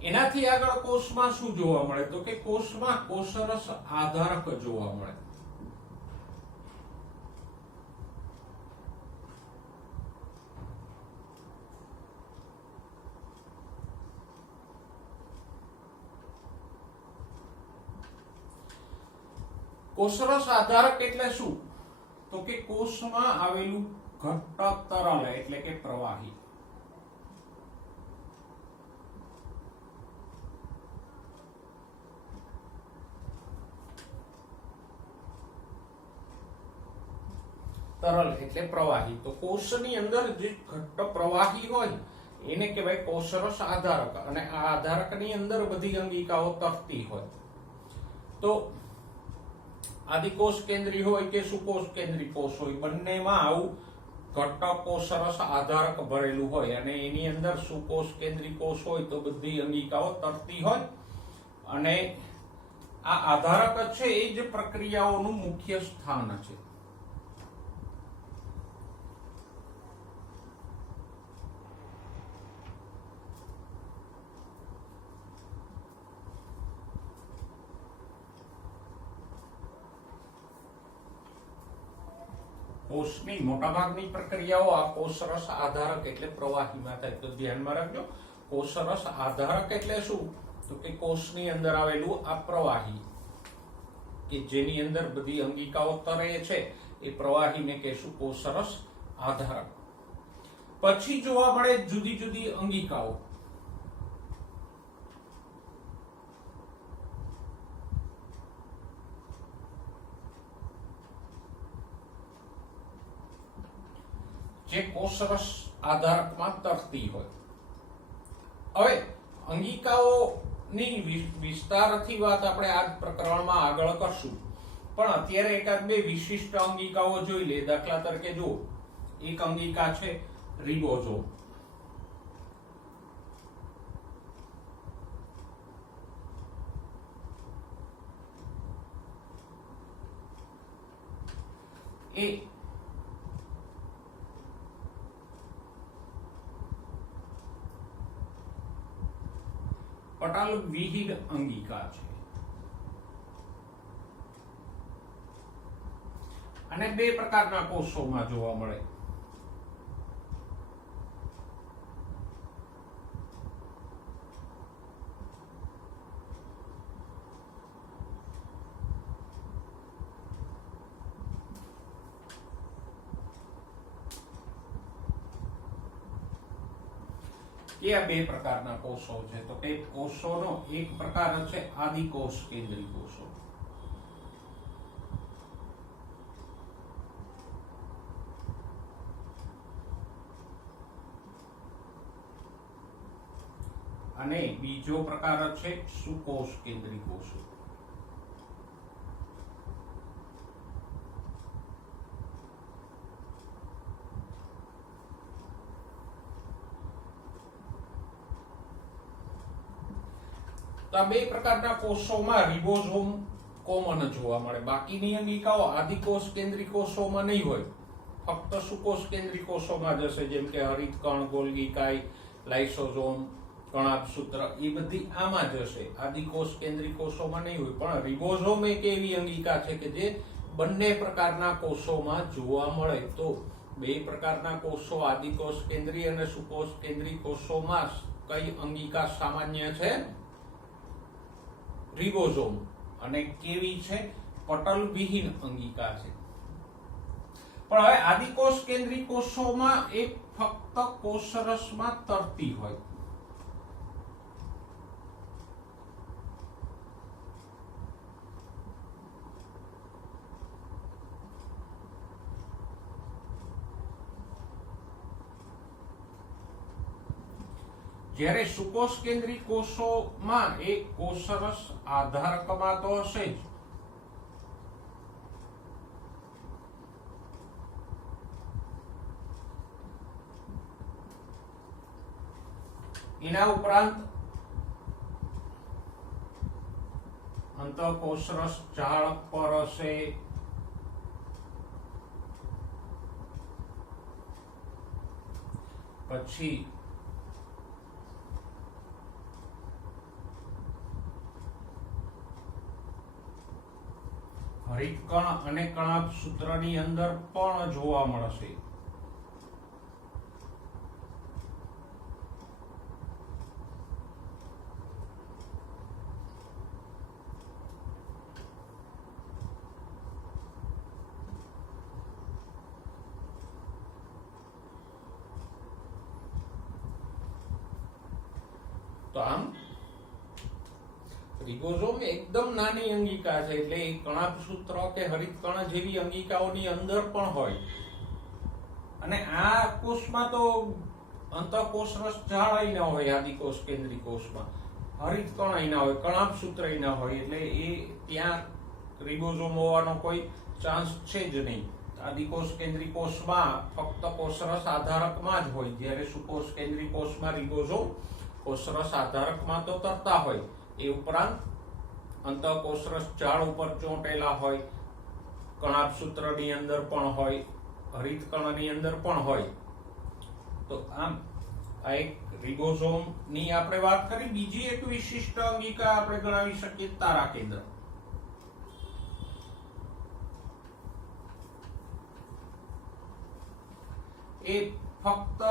એનાથી આગળ કોષમાં શું જોવા મળે તો કે કોષમાં કોષરસ આધારક જોવા મળે. કોષરસ આધારક એટલે શું તો કે કોષમાં આવેલું ઘટ્ટ તરલ એટલે કે પ્રવાહી. તરલ એટલે પ્રવાહી. તો કોષની અંદર જે ઘટ્ટ પ્રવાહી હોય એને કહેવાય કોષરસ આધારક. અને આ આધારકની અંદર બધી અંગિકાઓ તરતી હોય. તો આદિકોષ કેન્દ્રી હોય કે સુકોષ કેન્દ્રી કોષ હોય, બંનેમાં આવું ઘટ્ટ કોષરસ આધારક ભરેલું હોય. અને એની અંદર સુકોષ કેન્દ્રી કોષ હોય તો બધી અંગિકાઓ તરતી હોય. અને આ આધારક છે એ જ પ્રક્રિયાઓનું મુખ્ય સ્થાન છે. કોષની મોટાભાગની પ્રક્રિયાઓ આ કોષરસ આધારક એટલે પ્રવાહીમાં થાય. તો ધ્યાનમાં રાખજો, કોષરસ આધારક એટલે શું તો કે કોષની અંદર આવેલું આ પ્રવાહી કે જેની અંદર બધી અંગિકાઓ તરે છે એ પ્રવાહીને કહેશું કોષરસ આધારક. પછી જોવા મળે જુદી જુદી અંગિકાઓ. જે કોષરસ આધારકમાં તરતી હોય. હવે અંગિકાઓની વિસ્તારથી વાત આપણે આ પ્રકરણમાં આગળ કરશું, પણ અત્યારે એકાદ બે વિશિષ્ટ અંગિકાઓ જોઈ લે. દાખલા તરીકે જો એક અંગિકા છે રિબોઝોમ. એ પટલ વિહીન અંગિકા છે અને બે પ્રકારના કોષોમાં જોવા મળે. કયા બે પ્રકારના કોષો છે? તો કે કોષોનો એક પ્રકાર છે આદિકોષ કેન્દ્રી કોષો, અને બીજો પ્રકાર છે સુકોષ કેન્દ્રી કોષો. તો આ બે પ્રકારના કોષોમાં રિબોઝોમ કોમન જોવા મળે. બાકીની અંગિકાઓ આદિકોષ કેન્દ્રી કોષોમાં નહીં હોય, ફક્ત સુકોષ કેન્દ્રી કોષોમાં જશે, જેમ કે હરિતકણ, ગોલ્ગી કાય, લાઇસોઝોમ, કણાભસૂત્ર, એ બધી આમાં જશે. આદિકોષ કેન્દ્રી કોષોમાં નહીં હોય. પણ રિબોઝોમ એક એવી અંગિકા છે કે જે બંને પ્રકારના કોષોમાં જોવા મળે. તો બે પ્રકારના કોષો આદિકોષ કેન્દ્રી અને સુકોષ કેન્દ્રી કોષોમાં કઈ અંગિકા સામાન્ય છે? રિબોઝોમ. અને કેવી છે? પટલ વિહીન અંગિકા છે. પણ હવે આદિકોષ કેન્દ્રી કોષોમાં એક ફક્ત કોષરસમાં તરતી હોય. જ્યારે સુકોષ કેન્દ્રી કોષોમાં એક કોષરસ આધારકમાં તો હશે જ, એના ઉપરાંત અંતઃકોષરસ જાળ પર હશે, પછી હરિતકણ અને કણાભસૂત્રની અંદર પણ જોવા મળશે. તો આમ રિબોઝોમ એકદમ નાની અંગિકા છે, એટલે કણાભસૂત્ર કે હરિતકણ જેવી અંગિકાઓની અંદર પણ હોય. અને આ કોષમાં તો અંતઃકોષરસ જાળ ન હોય, આદિકોષ કેન્દ્રી કોષમાં હરિતકણ ના હોય, કણાભસૂત્ર ના હોય, એટલે એ ત્યાં રિબોઝોમ હોવાનો કોઈ ચાન્સ છે જ નહીં. આદિકોષ કેન્દ્રી કોષમાં ફક્ત કોષરસ આધારકમાં જ હોય, જ્યારે સુકોષ કેન્દ્રી કોષમાં રિબોઝોમ કોષરસ આધારકમાં તો તરતા હોય, એ ઉપરાંત અંતઃકોષરસ જાળ ઉપર ચોંટેલા હોય, કણાભસૂત્રની અંદર પણ હોય, હરિતકણની અંદર પણ હોય. તો આમ આ એક રિબોઝોમ ની આપણે વાત કરી. બીજી એક વિશિષ્ટ અંગિકા આપણે ગણાવી શકીએ તારા કેન્દ્ર. એ ફક્ત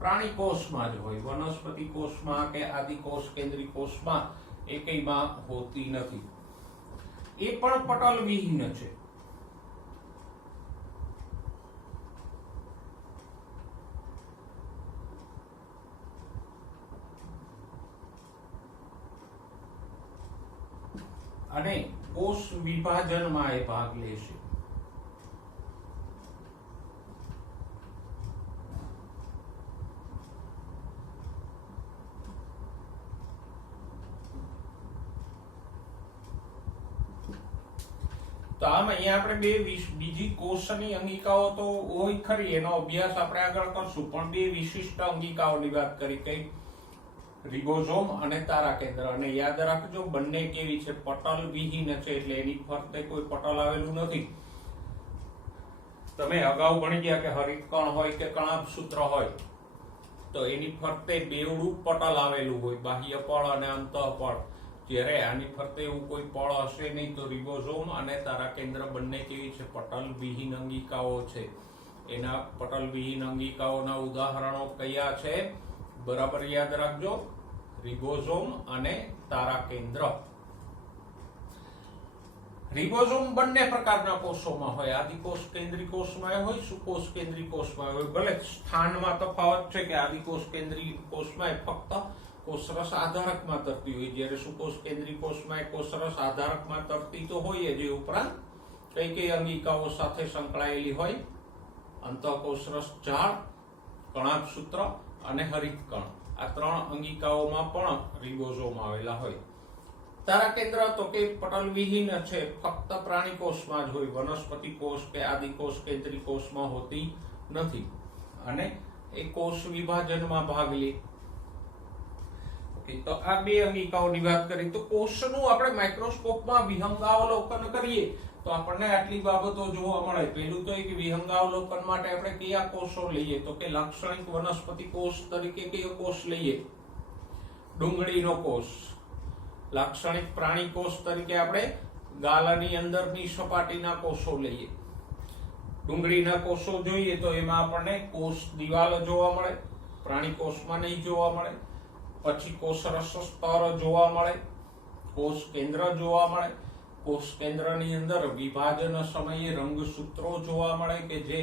પ્રાણી કોષમાં જ હોય, વનસ્પતિ કોષમાં કે આદિકોષ કેન્દ્રી કોષમાં એકયમાં હોતી નથી. એ પણ પટલ વિહીન છે. અને કોષ વિભાજનમાં એ ભાગ લેશે. તો આમ અહીંયા આપણે બીજી કોષની અંગિકાઓ તો હોય ખરી, એનો અભ્યાસ આપણે આગળ કરશું, પણ બે વિશિષ્ટ અંગિકાઓની વાત કરી. કઈ? રિબોઝોમ અને તારા કેન્દ્ર. અને યાદ રાખજો બંને કેવી છે, પટલ વિહીન છે, એટલે એની ફરતે કોઈ પટલ આવેલું નથી. તમે અગાઉ ભણી ગયા કે હરિતકણ હોય કે કણાભસૂત્ર હોય તો એની ફરતે બેવડું પટલ આવેલું હોય, બાહ્ય પળ અને અંતઃપળ. જ્યારે આની ફરતે એવું કોઈ પળ હશે નહીં. તો રિબોઝોમ અને તારા કેન્દ્ર બંને કેવી છે, પટલ વિહીન અંગિકાઓ છે. એના પટલ વિહીન અંગિકાઓના ઉદાહરણો કયા છે બરાબર યાદ રાખજો, રિબોઝોમ અને તારા કેન્દ્ર. રિબોઝોમ બંને પ્રકારના કોષોમાં હોય, આદિકોષ કેન્દ્રી કોષમાં હોય, સુકોષ કેન્દ્રી કોષમાં હોય. ભલે સ્થાનમાં તફાવત છે કે આદિકોષ કેન્દ્રી કોષમાં ફક્ત કોષરસ આધારકમાં તરતી હોય, જ્યારે સુકોષ કેન્દ્રી કોષમાં કોષરસ આધારકમાં તરતી તો હોય જ, ઉપરાંત કઈ કઈ અંગિકાઓ સાથે સંકળાયેલી હોય, અંતઃકોષરસ ઝાડ, કણાભસૂત્ર અને હરિતકણ. આ ત્રણ અંગિકાઓમાં પણ રિબોઝોમ આવેલા હોય. તારા કેન્દ્ર તો કે પટલ વિહીન છે, ફક્ત પ્રાણી કોષમાં જ હોય, વનસ્પતિ કોષ કે આદિકોષ કેન્દ્રી કોષમાં હોતી નથી, અને એ કોષ વિભાજનમાં ભાગ લે. તો આ બે અંગિકાઓની વાત કરી. તો કોષનું આપણે માઇક્રોસ્કોપમાં વિહંગાવલોકન કરીએ તો આપણને આટલી બાબતો જોવા મળે. પહેલું તો એક વિહંગાવલોકન માટે આપણે કયા કોષો લઈએ, તો કે લાક્ષણિક વનસ્પતિ કોષ તરીકે કયો કોષ લઈએ, ડુંગળીનો કોષ. લાક્ષણિક પ્રાણી કોષ તરીકે આપણે ગાલાની અંદરની સપાટીના કોષો લઈએ. ડુંગળીના કોષો જોઈએ તો એમાં આપણને કોષ દિવાલ જોવા મળે, પ્રાણી કોષમાં નહીં જોવા મળે. પછી કોષરસ સ્તર જોવા મળે, કોષ કેન્દ્ર જોવા મળે. કોષ કેન્દ્રની અંદર વિભાજન સમયે રંગસૂત્રો જોવા મળે કે જે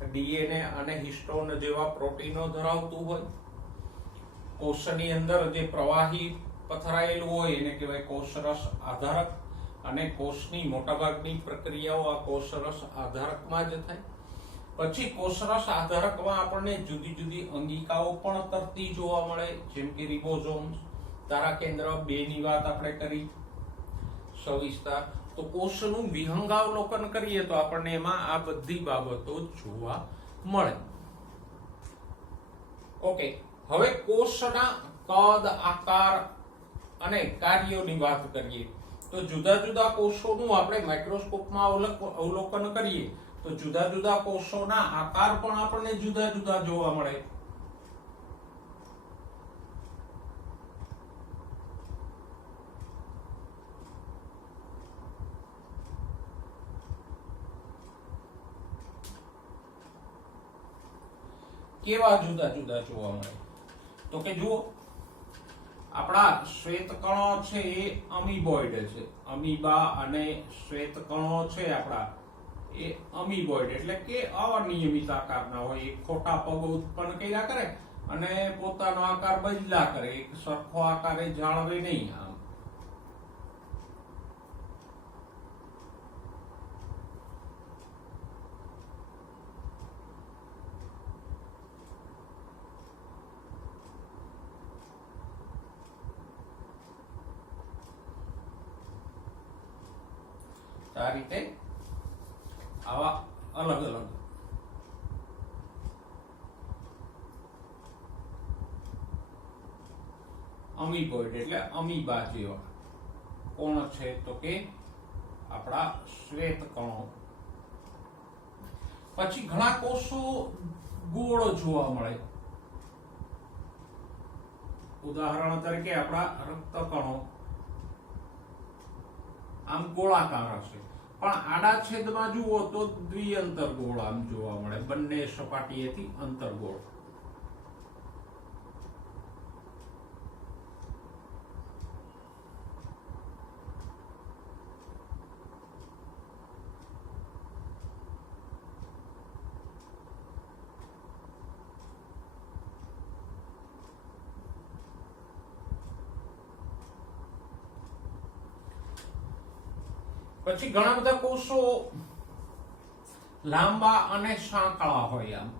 ડીએનએ અને હિસ્ટોન જેવા પ્રોટીનો ધરાવતું હોય. કોષની અંદર જે પ્રવાહી પથરાયેલું હોય એને કહેવાય કોષરસ આધારક, અને કોષની મોટાભાગની પ્રક્રિયાઓ આ કોષરસ આધારકમાં જ થાય. પછી કોષરસ આધારકમાં આપણને જુદી જુદી અંગિકાઓ પણ તરતી જોવા મળે, જેમ કે રિબોઝોમ, તારા કેન્દ્ર, બેની વાત આપણે કરી સવિસ્તાર. તો કોષનું વિહંગાવલોકન કરીએ તો આપણને એમાં આ બધી બાબતો જોવા મળે. ઓકે, હવે કોષના કદ, આકાર અને કાર્યોની વાત કરીએ તો જુદા જુદા કોષોનું આપણે માઇક્રોસ્કોપમાં અવલોકન કરીએ તો જુદા જુદા કોષોના આકાર પણ આપણને જુદા જુદા જોવા મળે. કેવા જુદા જુદા જોવા મળે, તો કે જુઓ, આપણા શ્વેતકણો છે એ અમીબોઇડ છે. અમીબા અને શ્વેતકણો છે આપણા એ અમીબોઇડ એટલે કે અનિયમિત આકારના હોય. એક ખોટા પગ ઉત્પન્ન કર્યા કરે અને પોતાનો આકાર બદલા કરે, એક સરખો આકાર એ જાળવે નહીં. આ રીતે આવા અલગ અલગ અમીબોઇડ એટલે અમીબા જેવા કોણ છે, તો કે આપણા શ્વેતકણો. પછી ઘણા કોષો ગોળ જોવા મળે. ઉદાહરણ તરીકે આપણા રક્તકણો આમ ગોળાકાર હશે, પણ આડા છેદમાં જુઓ તો દ્વિઅંતર ગોળ આમ જોવા મળે, બંને સપાટીએથી અંતરગોળ. પછી ઘણા બધા કોષો લાંબા અને સાંકળા હોય. આમ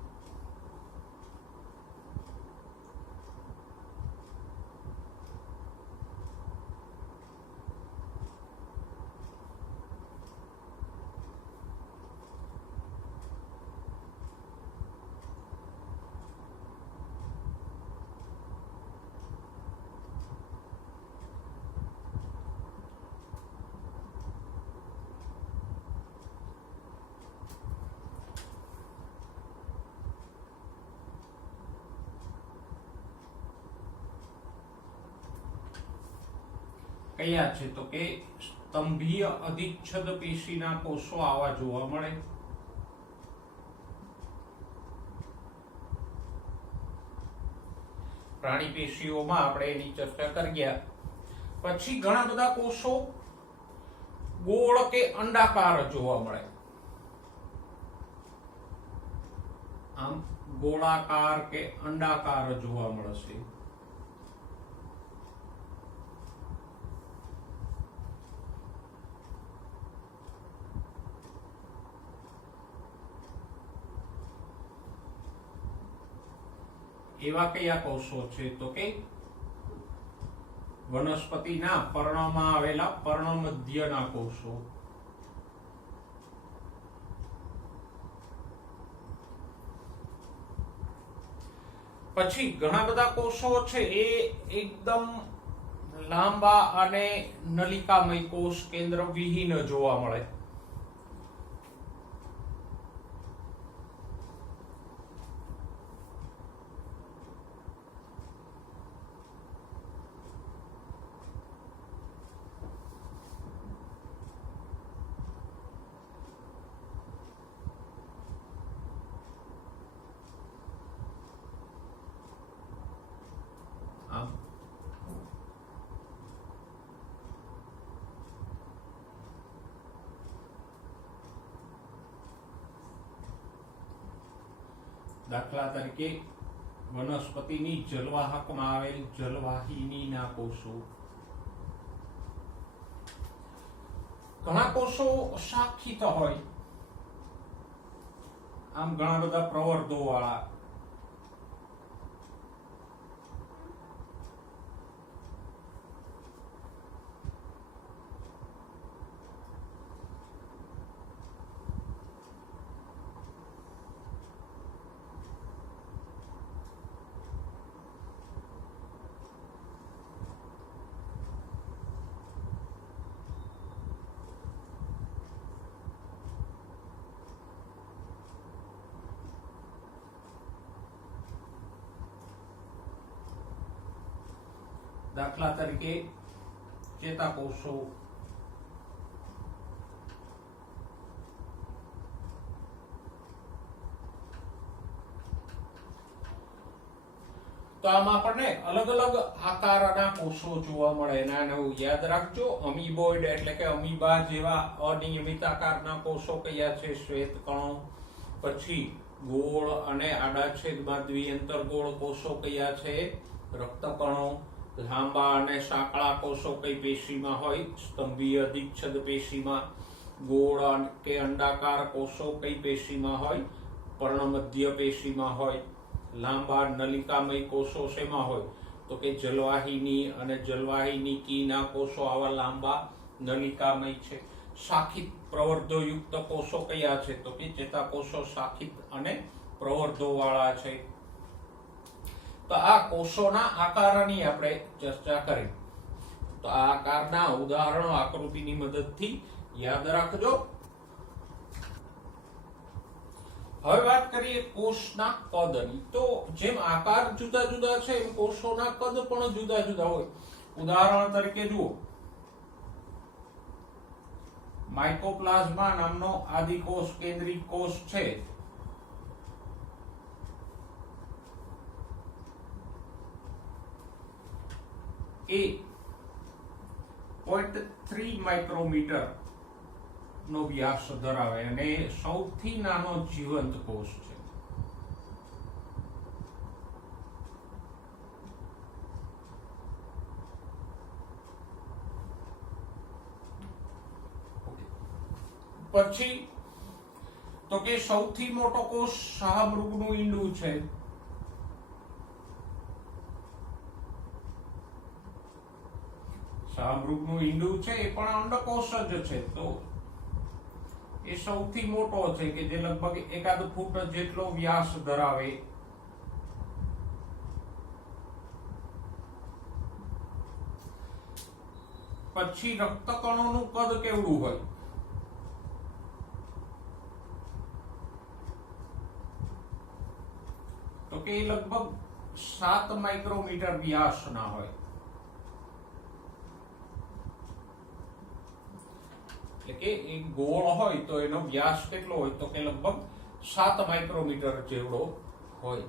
કયા છે તો કે સ્તંભીય અધિચ્છદ પેશીના કોષો આવા જોવા મળે. પ્રાણી પેશીઓમાં આપણે એની ચર્ચા કરી ગયા. પછી ઘણા બધા કોષો ગોળ કે અંડાકાર જોવા મળે. આમ ગોળાકાર કે અંડાકાર જોવા મળશે. એવા કયા કોષો છે તો કે વનસ્પતિના પર્ણમાં આવેલા પર્ણમધ્યના કોષો. પછી ઘણા બધા કોષો છે એ એકદમ લાંબા અને નલિકામય કોષ કેન્દ્ર વિહીન જોવા મળે. દાખલા તરીકે વનસ્પતિની જલવાહકમાં આવેલ જલવાહિનીના કોષો. ઘણા કોષો શાખિત હોય, આમ ઘણા બધા પ્રવર્ધો વાળા. દાખલા તરીકે ચેતાકોષો. તો આમાં આપણને અલગ અલગ આકારના કોષો જોવા મળે. નાનું યાદ રાખજો, અમીબોઇડ એટલે કે અમીબા જેવા અનિયમિત આકારના કોષો કયા છે? શ્વેત કણો. પછી ગોળ અને આડા છેદમાં દ્વિઅંતરગોળ કોષો કયા છે? રક્તકણો. લાંબા અને સાંકડા કોષો કઈ પેશીમાં હોય? સ્તંભીય અધિચ્છદ પેશીમાં. ગોળ કે અંડાકાર કોષો કઈ પેશીમાં હોય? પર્ણમધ્ય પેશીમાં હોય. લાંબા નલિકામય કોષો શેમાં હોય તો કે જલવાહિની અને જલવાહિની કીના કોષો આવા લાંબા નલિકામય છે. શાખિત પ્રવર્ધો યુક્ત કોષો કયા છે તો કે ચેતાકોષો શાખિત અને પ્રવર્ધો વાળા છે. તો આ કોષોના આકારની આપણે ચર્ચા કરી. તો આ આકારના ઉદાહરણો આકૃતિની મદદથી યાદ રાખજો. હવે વાત કરીએ કોષના કદની. તો જેમ આકાર જુદા જુદા છે એમ કોષોના કદ પણ જુદા જુદા હોય. ઉદાહરણ તરીકે જુઓ, માઇકોપ્લાઝમા નામનો આદિકોષ કેન્દ્રિક કોષ છે. એ 0.3 માઇક્રોમીટર નો વ્યાસ ધરાવે અને સૌથી નાનો જીવંત કોષ છે. પછી તો કે સૌથી મોટો કોષ શાહમૃગનું ઈંડું છે. શાહમૃગનું ઈંડું છે એ પણ અંડકોષ જ છે. તો એ સૌથી મોટો છે કે જે લગભગ 1 ફૂટ જેટલો વ્યાસ ધરાવે. પછી રક્તકણોનું કદ કેવડું હોય તો કે લગભગ 7 માઇક્રોમીટર વ્યાસના હોય. કે એક ગોળ હોય તો એનો વ્યાસ કેટલો હોય તો કે લગભગ 7 માઇક્રોમીટર જેવડો હોય.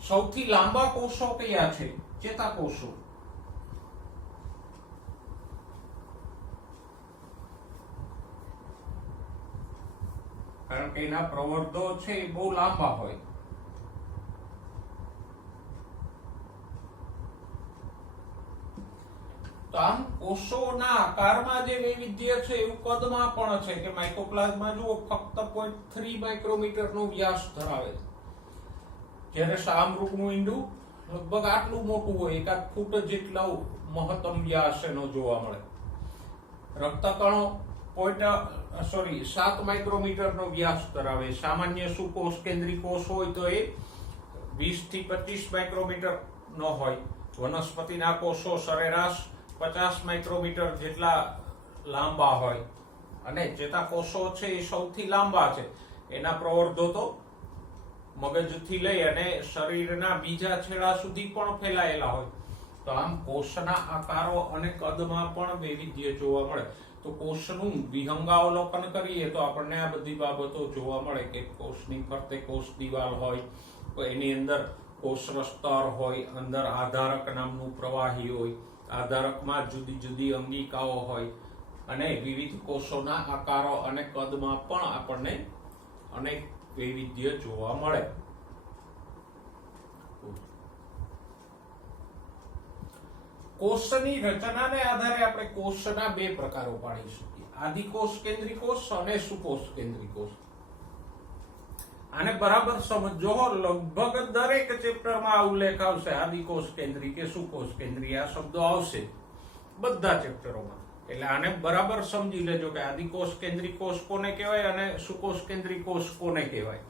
સૌથી લાંબા કોષો કયા છે? ચેતાકોષો. કારણ કે એના પ્રવર્ધો છે એ બહુ લાંબા હોય. તો આમ કોષોના આકારમાં જે વૈવિધ્ય છે એવું કદમાં પણ છે કે માઇકોપ્લાઝમા જુઓ ફક્ત 0.3 માઇક્રોમીટરનો વ્યાસ ધરાવે છે, જ્યારે શાહમૃગનું ઈંડું લગભગ આટલું મોટું હોય, 1 ફૂટ જેટલો મહત્તમ વ્યાસ એનો જોવા મળે. રક્તકણો 7 માઇક્રોમીટરનો વ્યાસ ધરાવે. સામાન્ય સુકોષ કેન્દ્રી કોષ હોય તો એ 20 થી 25 માઇક્રોમીટર નો હોય. વનસ્પતિના કોષો સરેરાશ 50 માઇક્રોમીટર જેટલા લાંબા હોય. અને ચેતાકોષો છે એ સૌથી લાંબા છે. એના પ્રવર્ધો તો મગજથી લઈ અને શરીરના બીજા છેડા સુધી પણ ફેલાયેલા હોય. તો આમ કોષના આકારો અને કદમાં પણ વૈવિધ્ય જોવા મળે. તો કોષનું વિહંગાવલોકન કરીએ તો આપણને આ બધી બાબતો જોવા મળે કે કોષની ફરતે કોષ દિવાલ હોય, તો એની અંદર કોષ સ્તર હોય, અંદર આધારક નામનું પ્રવાહી હોય, આધારકમાં જુદી જુદી અંગિકાઓ હોય, અને વિવિધ કોષોના આકારો અને કદમાં પણ આપણને અનેક વૈવિધ્ય જોવા મળે. કોષની રચનાને આધારે આપણે કોષના 2 પ્રકારો પાડી શકીએ: આદિકોષ કેન્દ્રી કોષ અને સુકોષ કેન્દ્રી કોષ. આને બરાબર સમજો. લગભગ દરેક ચેપ્ટરમાં આ ઉલ્લેખ આવશે, આદિકોષ કેન્દ્રી કે સુકોષ કેન્દ્રી, આ શબ્દો આવશે બધા ચેપ્ટરોમાં. એટલે આને બરાબર સમજી લેજો કે આદિકોષ કેન્દ્રી કોષ કોને કહેવાય અને સુકોષ કેન્દ્રી કોષ કોને કહેવાય.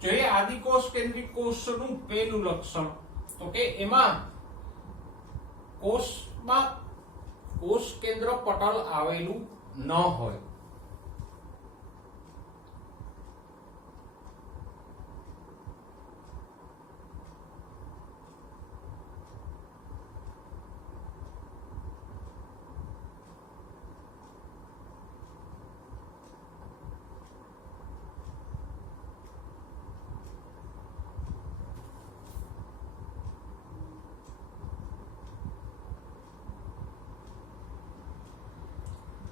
જોઈએ આદિકોષ કેન્દ્રી કોષનું પહેલું લક્ષણ, તો કે એમાં કોષમાં કોષ કેન્દ્ર પટલ આવેલું ન હોય.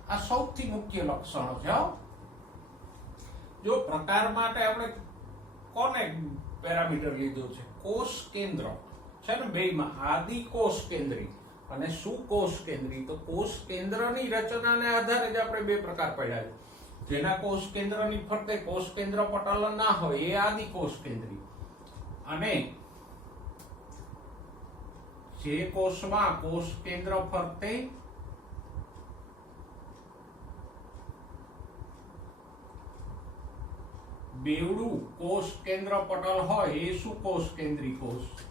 આ સૌથી મુખ્ય લક્ષણો છે. જો પ્રકાર માટે આપણે કોને પેરામીટર લીધું છે? કોષ કેન્દ્ર છે ને બેયમાં, આદિ કોષ કેન્દ્રી અને સુકોષ કેન્દ્રી. તો કોષ કેન્દ્રની રચનાને આધારે જ આપણે 2 પ્રકાર પડ્યા છે. જેના કોષ કેન્દ્રની ફરતે કોષ કેન્દ્ર પટલ ના હોય એ આદિ કોષ કેન્દ્રી, અને જે કોષમાં કોષ કેન્દ્ર ફરતે બેવડું કોષ કેન્દ્ર પટલ હોય એ સુકોષ કેન્દ્રી કોષ.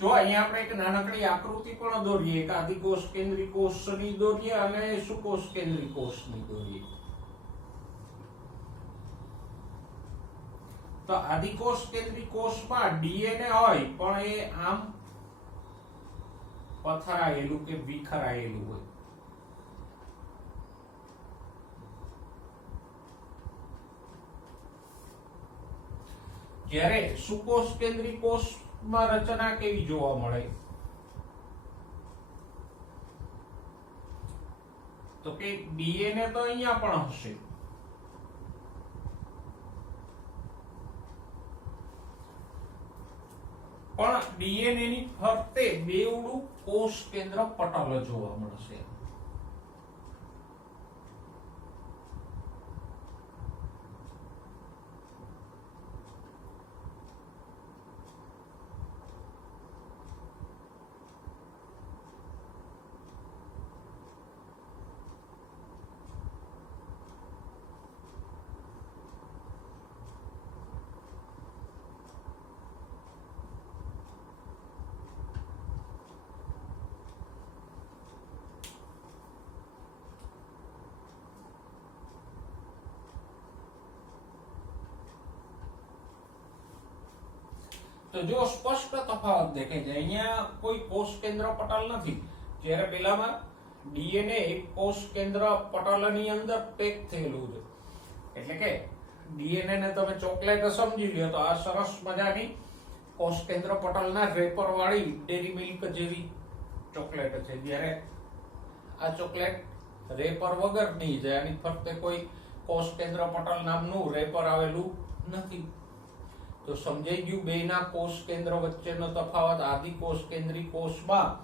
જો અહીંયા આપણે એક નાનકડી આકૃતિ પણ દોરીએ, એક આદિકોષ કેન્દ્રી કોષની દોરીએ અને સુકોષ કેન્દ્રી કોષની દોરીએ. તો આદિકોષ કેન્દ્રી કોષમાં ડીએનએ હોય પણ એ આમ પથરાયેલું કે વિખરાયેલું હોય. જ્યારે સુકોષ કેન્દ્રી કોષમાં રચના કેવી જોવા મળે? તો કે ડીએનએ તો અહીંયા પણ હશે, પણ ડીએનએ ની ફરતે બેવડું કોષ કેન્દ્ર પટલ જોવા મળશે. તો જો સ્પષ્ટ તફાવત દેખાય છે. અહીંયા કોઈ કોષ કેન્દ્ર પટલ નથી, જ્યારે પેલામાં ડીએનએ એક કોષ કેન્દ્ર પટલની અંદર પેક થયેલું છે. એટલે કે ડીએનએ ને તમે ચોકલેટ સમજી લ્યો તો આ સરસ મજાની કોષ કેન્દ્ર પટલના રેપર વાળી ડેરી મિલ્ક જેવી ચોકલેટ છે, જ્યારે આ ચોકલેટ રેપર વગરની છે. આની ફરતે કોઈ કોષ કેન્દ્ર પટલ નામનું રેપર આવેલું નથી. તો સમજાઈ ગયું બેના કોષ કેન્દ્ર વચ્ચેનો તફાવત. આદિ કોષ કેન્દ્રી કોષમાં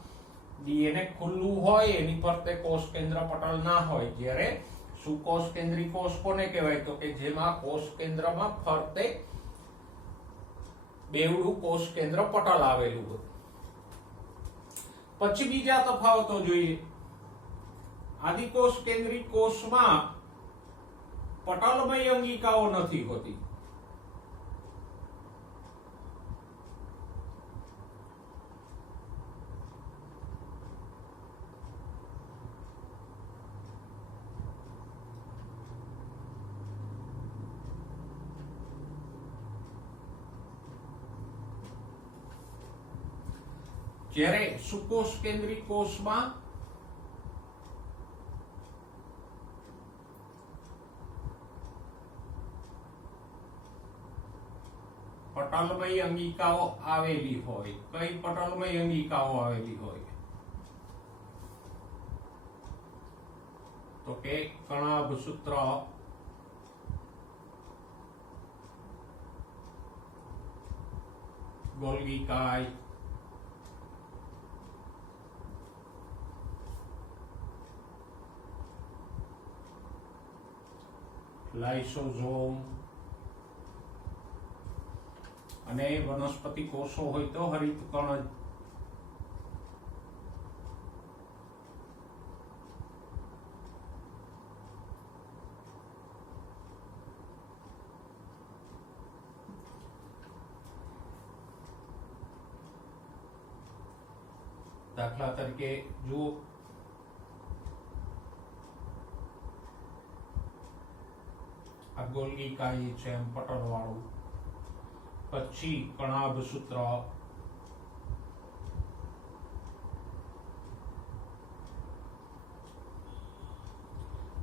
ડીએનએ ખુલ્લું હોય, એની ફરતે કોષ કેન્દ્ર પટલ ના હોય, જ્યારે સુકોષ કેન્દ્રી કોષ કોને કહેવાય? તો કે જેમાં કોષ કેન્દ્રમાં ફરતે બેવડું કોષ કેન્દ્ર પટલ આવેલું હોય. પછી બીજા તફાવતો જોઈએ. આદિકોષ કેન્દ્રી કોષમાં પટલમય અંગિકાઓ નથી હોતી. જ્યારે સુકોષ કેન્દ્રી કોષમાં પટલમય અંગિકાઓ આવેલી હોય. કઈ પટલમય અંગિકાઓ આવેલી હોય? તો કે કણાભસૂત્ર, ગોલ્ગી કાય, લાઇસોઝોમ અને વનસ્પતિ કોષો હોય તો હરિતકણ. દાખલા તરીકે જુઓ, આ ગોલ્ગી કાય છે એમ પટલ વાળું. પછી કણાભસૂત્ર,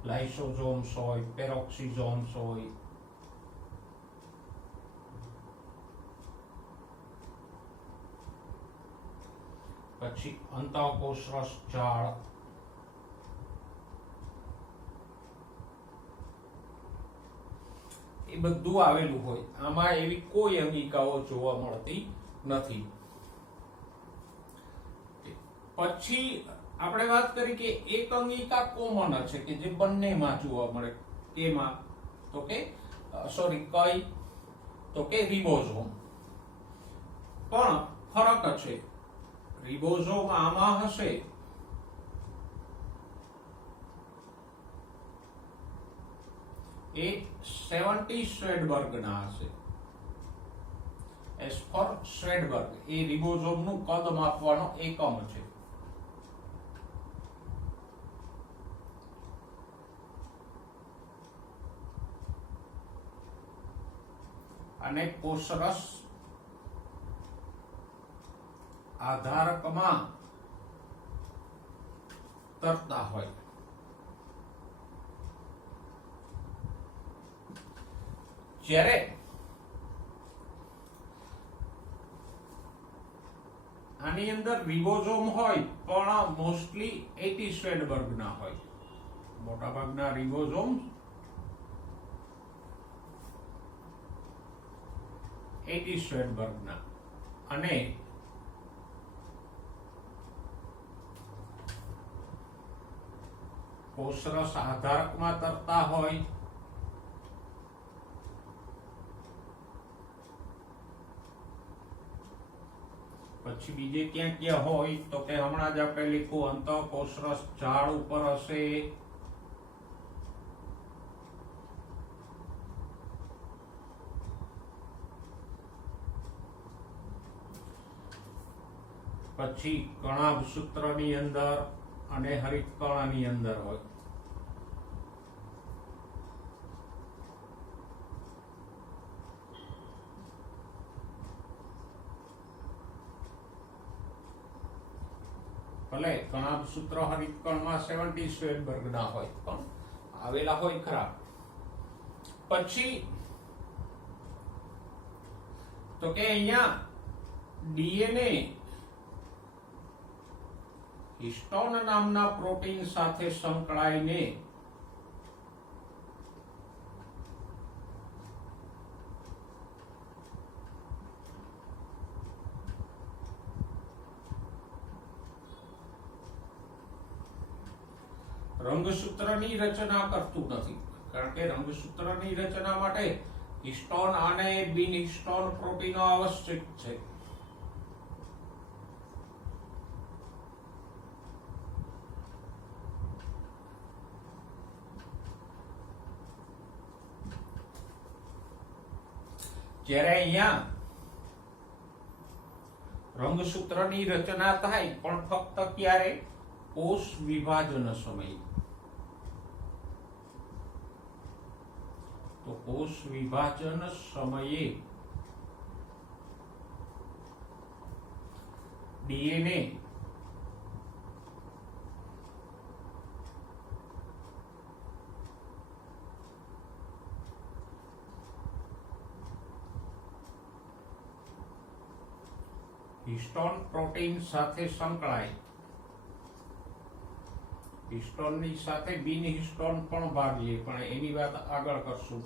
લાઇસોઝોમ્સ હોય, પેરોક્સિઝોમ્સ હોય, પછી અંતઃકોષરસ જાળ, એ બધું આવેલું હોય. આમાં એવી કોઈ અંગિકાઓ જોવા મળતી નથી. પછી આપણે વાત કરી કે એક અંગિકા કોમન છે કે જે બંનેમાં જોવા મળે. કેમાં? તો કે કઈ? તો કે રિબોઝોમ. પણ ફરક છે. રિબોઝોમ આમાં હશે, એ 70 સ્વેડબર્ગ ના હશે. એસ ફોર સ્વેડબર્ગ એ રિબોઝોમ નું કદ માપવાનો એકમ છે. અને કોષરસ આધારકમાં તરતા હોય. જ્યારે આની અંદર રિબોઝોમ હોય પણ મોસ્ટલી 80 સ્વેડબર્ગ ના હોય. મોટાભાગના રિબોઝોમ 80 સ્વેડબર્ગ ના, અને કોષરસ આધારકમાં તરતા હોય. પછી બીજે ક્યાં ક્યાં હોય તો કે હમણાં જ આપણે લીધું અંતઃકોષરસ ઝાડ ઉપર હશે. પછી કણાભસૂત્રની અંદર અને હરિતકણની અંદર હોય. ઘણા સૂત્ર હરિતકણમાં 70 શ્વેનબર્ગના હોય પણ આવેલા હોય ખરા. પછી તો કે અહીંયા ડીએનએ હિસ્ટોન નામના પ્રોટીન સાથે સંકળાઈને રંગસૂત્રની રચના કરતું નથી, કારણ કે રંગસૂત્રની રચના માટે હિસ્ટોન અને બિન હિસ્ટોન પ્રોટીનો આવશ્યક છે. જ્યારે અહીંયા રંગસૂત્રની રચના થાય પણ ફક્ત ક્યારે? કોષ વિભાજન સમયે. તો કોષ વિભાજન સમયે ડીએનએ હિસ્ટોન પ્રોટીન સાથે સંકળાય. હિસ્ટોનની સાથે બિન હિસ્ટોન પણ ભાગ લે, પણ એની વાત આગળ કરશું.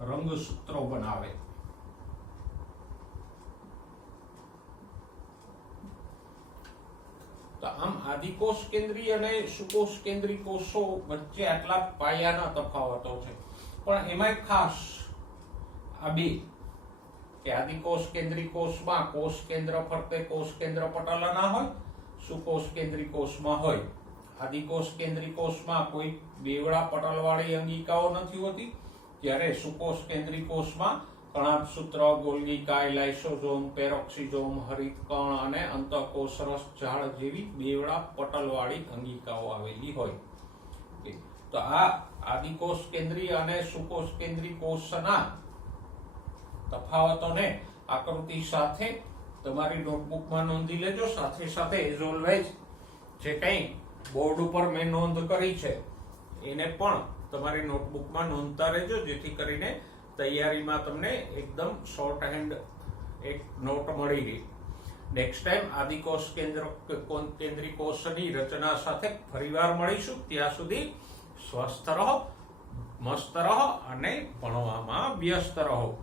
રંગસૂત્રો બનાવે. તો આમ આદિકોષ કેન્દ્રી અને સુકોષ કેન્દ્રી કોષો વચ્ચે આટલા પાયાના તફાવતો છે. પણ એમાં ખાસ આ બે કે આદિકોષ કેન્દ્રી કોષમાં કોષ કેન્દ્ર ફરતે કોષ કેન્દ્ર પટલ ના હોય, સુકોષ કેન્દ્રી કોષમાં હોય. આદિકોષ કેન્દ્રી કોષમાં કોઈ બેવડા પટલવાળી અંગિકાઓ નથી હોતી, જ્યારે સુકોષ કેન્દ્રી કોષમાં કણાભસૂત્ર, ગોલ્ગી કાય, લાઇસોસોમ, પેરોક્સિસોમ, હરિતકણ અને અંતઃકોષરસ ઝાડ જેવી બેવડા પટલવાળી અંગિકાઓ આવેલી હોય. તો આ આદિકોષ કેન્દ્રી અને સુકોષ કેન્દ્રી કોષના તફાવતોને આકૃતિ સાથે તમારી નોટબુકમાં નોંધી લેજો. સાથે સાથે એઝ ઓલવેઝ જે કંઈ બોર્ડ ઉપર મેં નોંધ કરી છે એને પણ તમારી નોટબુકમાં નોંધતા રહેજો, જેથી કરીને તૈયારીમાં તમને એકદમ શોર્ટ હેન્ડ એક નોટ મળી રહે. નેક્સ્ટ ટાઈમ આદિકોષ કેન્દ્રી કોષની રચના સાથે ફરીવાર મળીશું. ત્યાં સુધી સ્વસ્થ રહો, મસ્ત રહો અને ભણવામાં વ્યસ્ત રહો.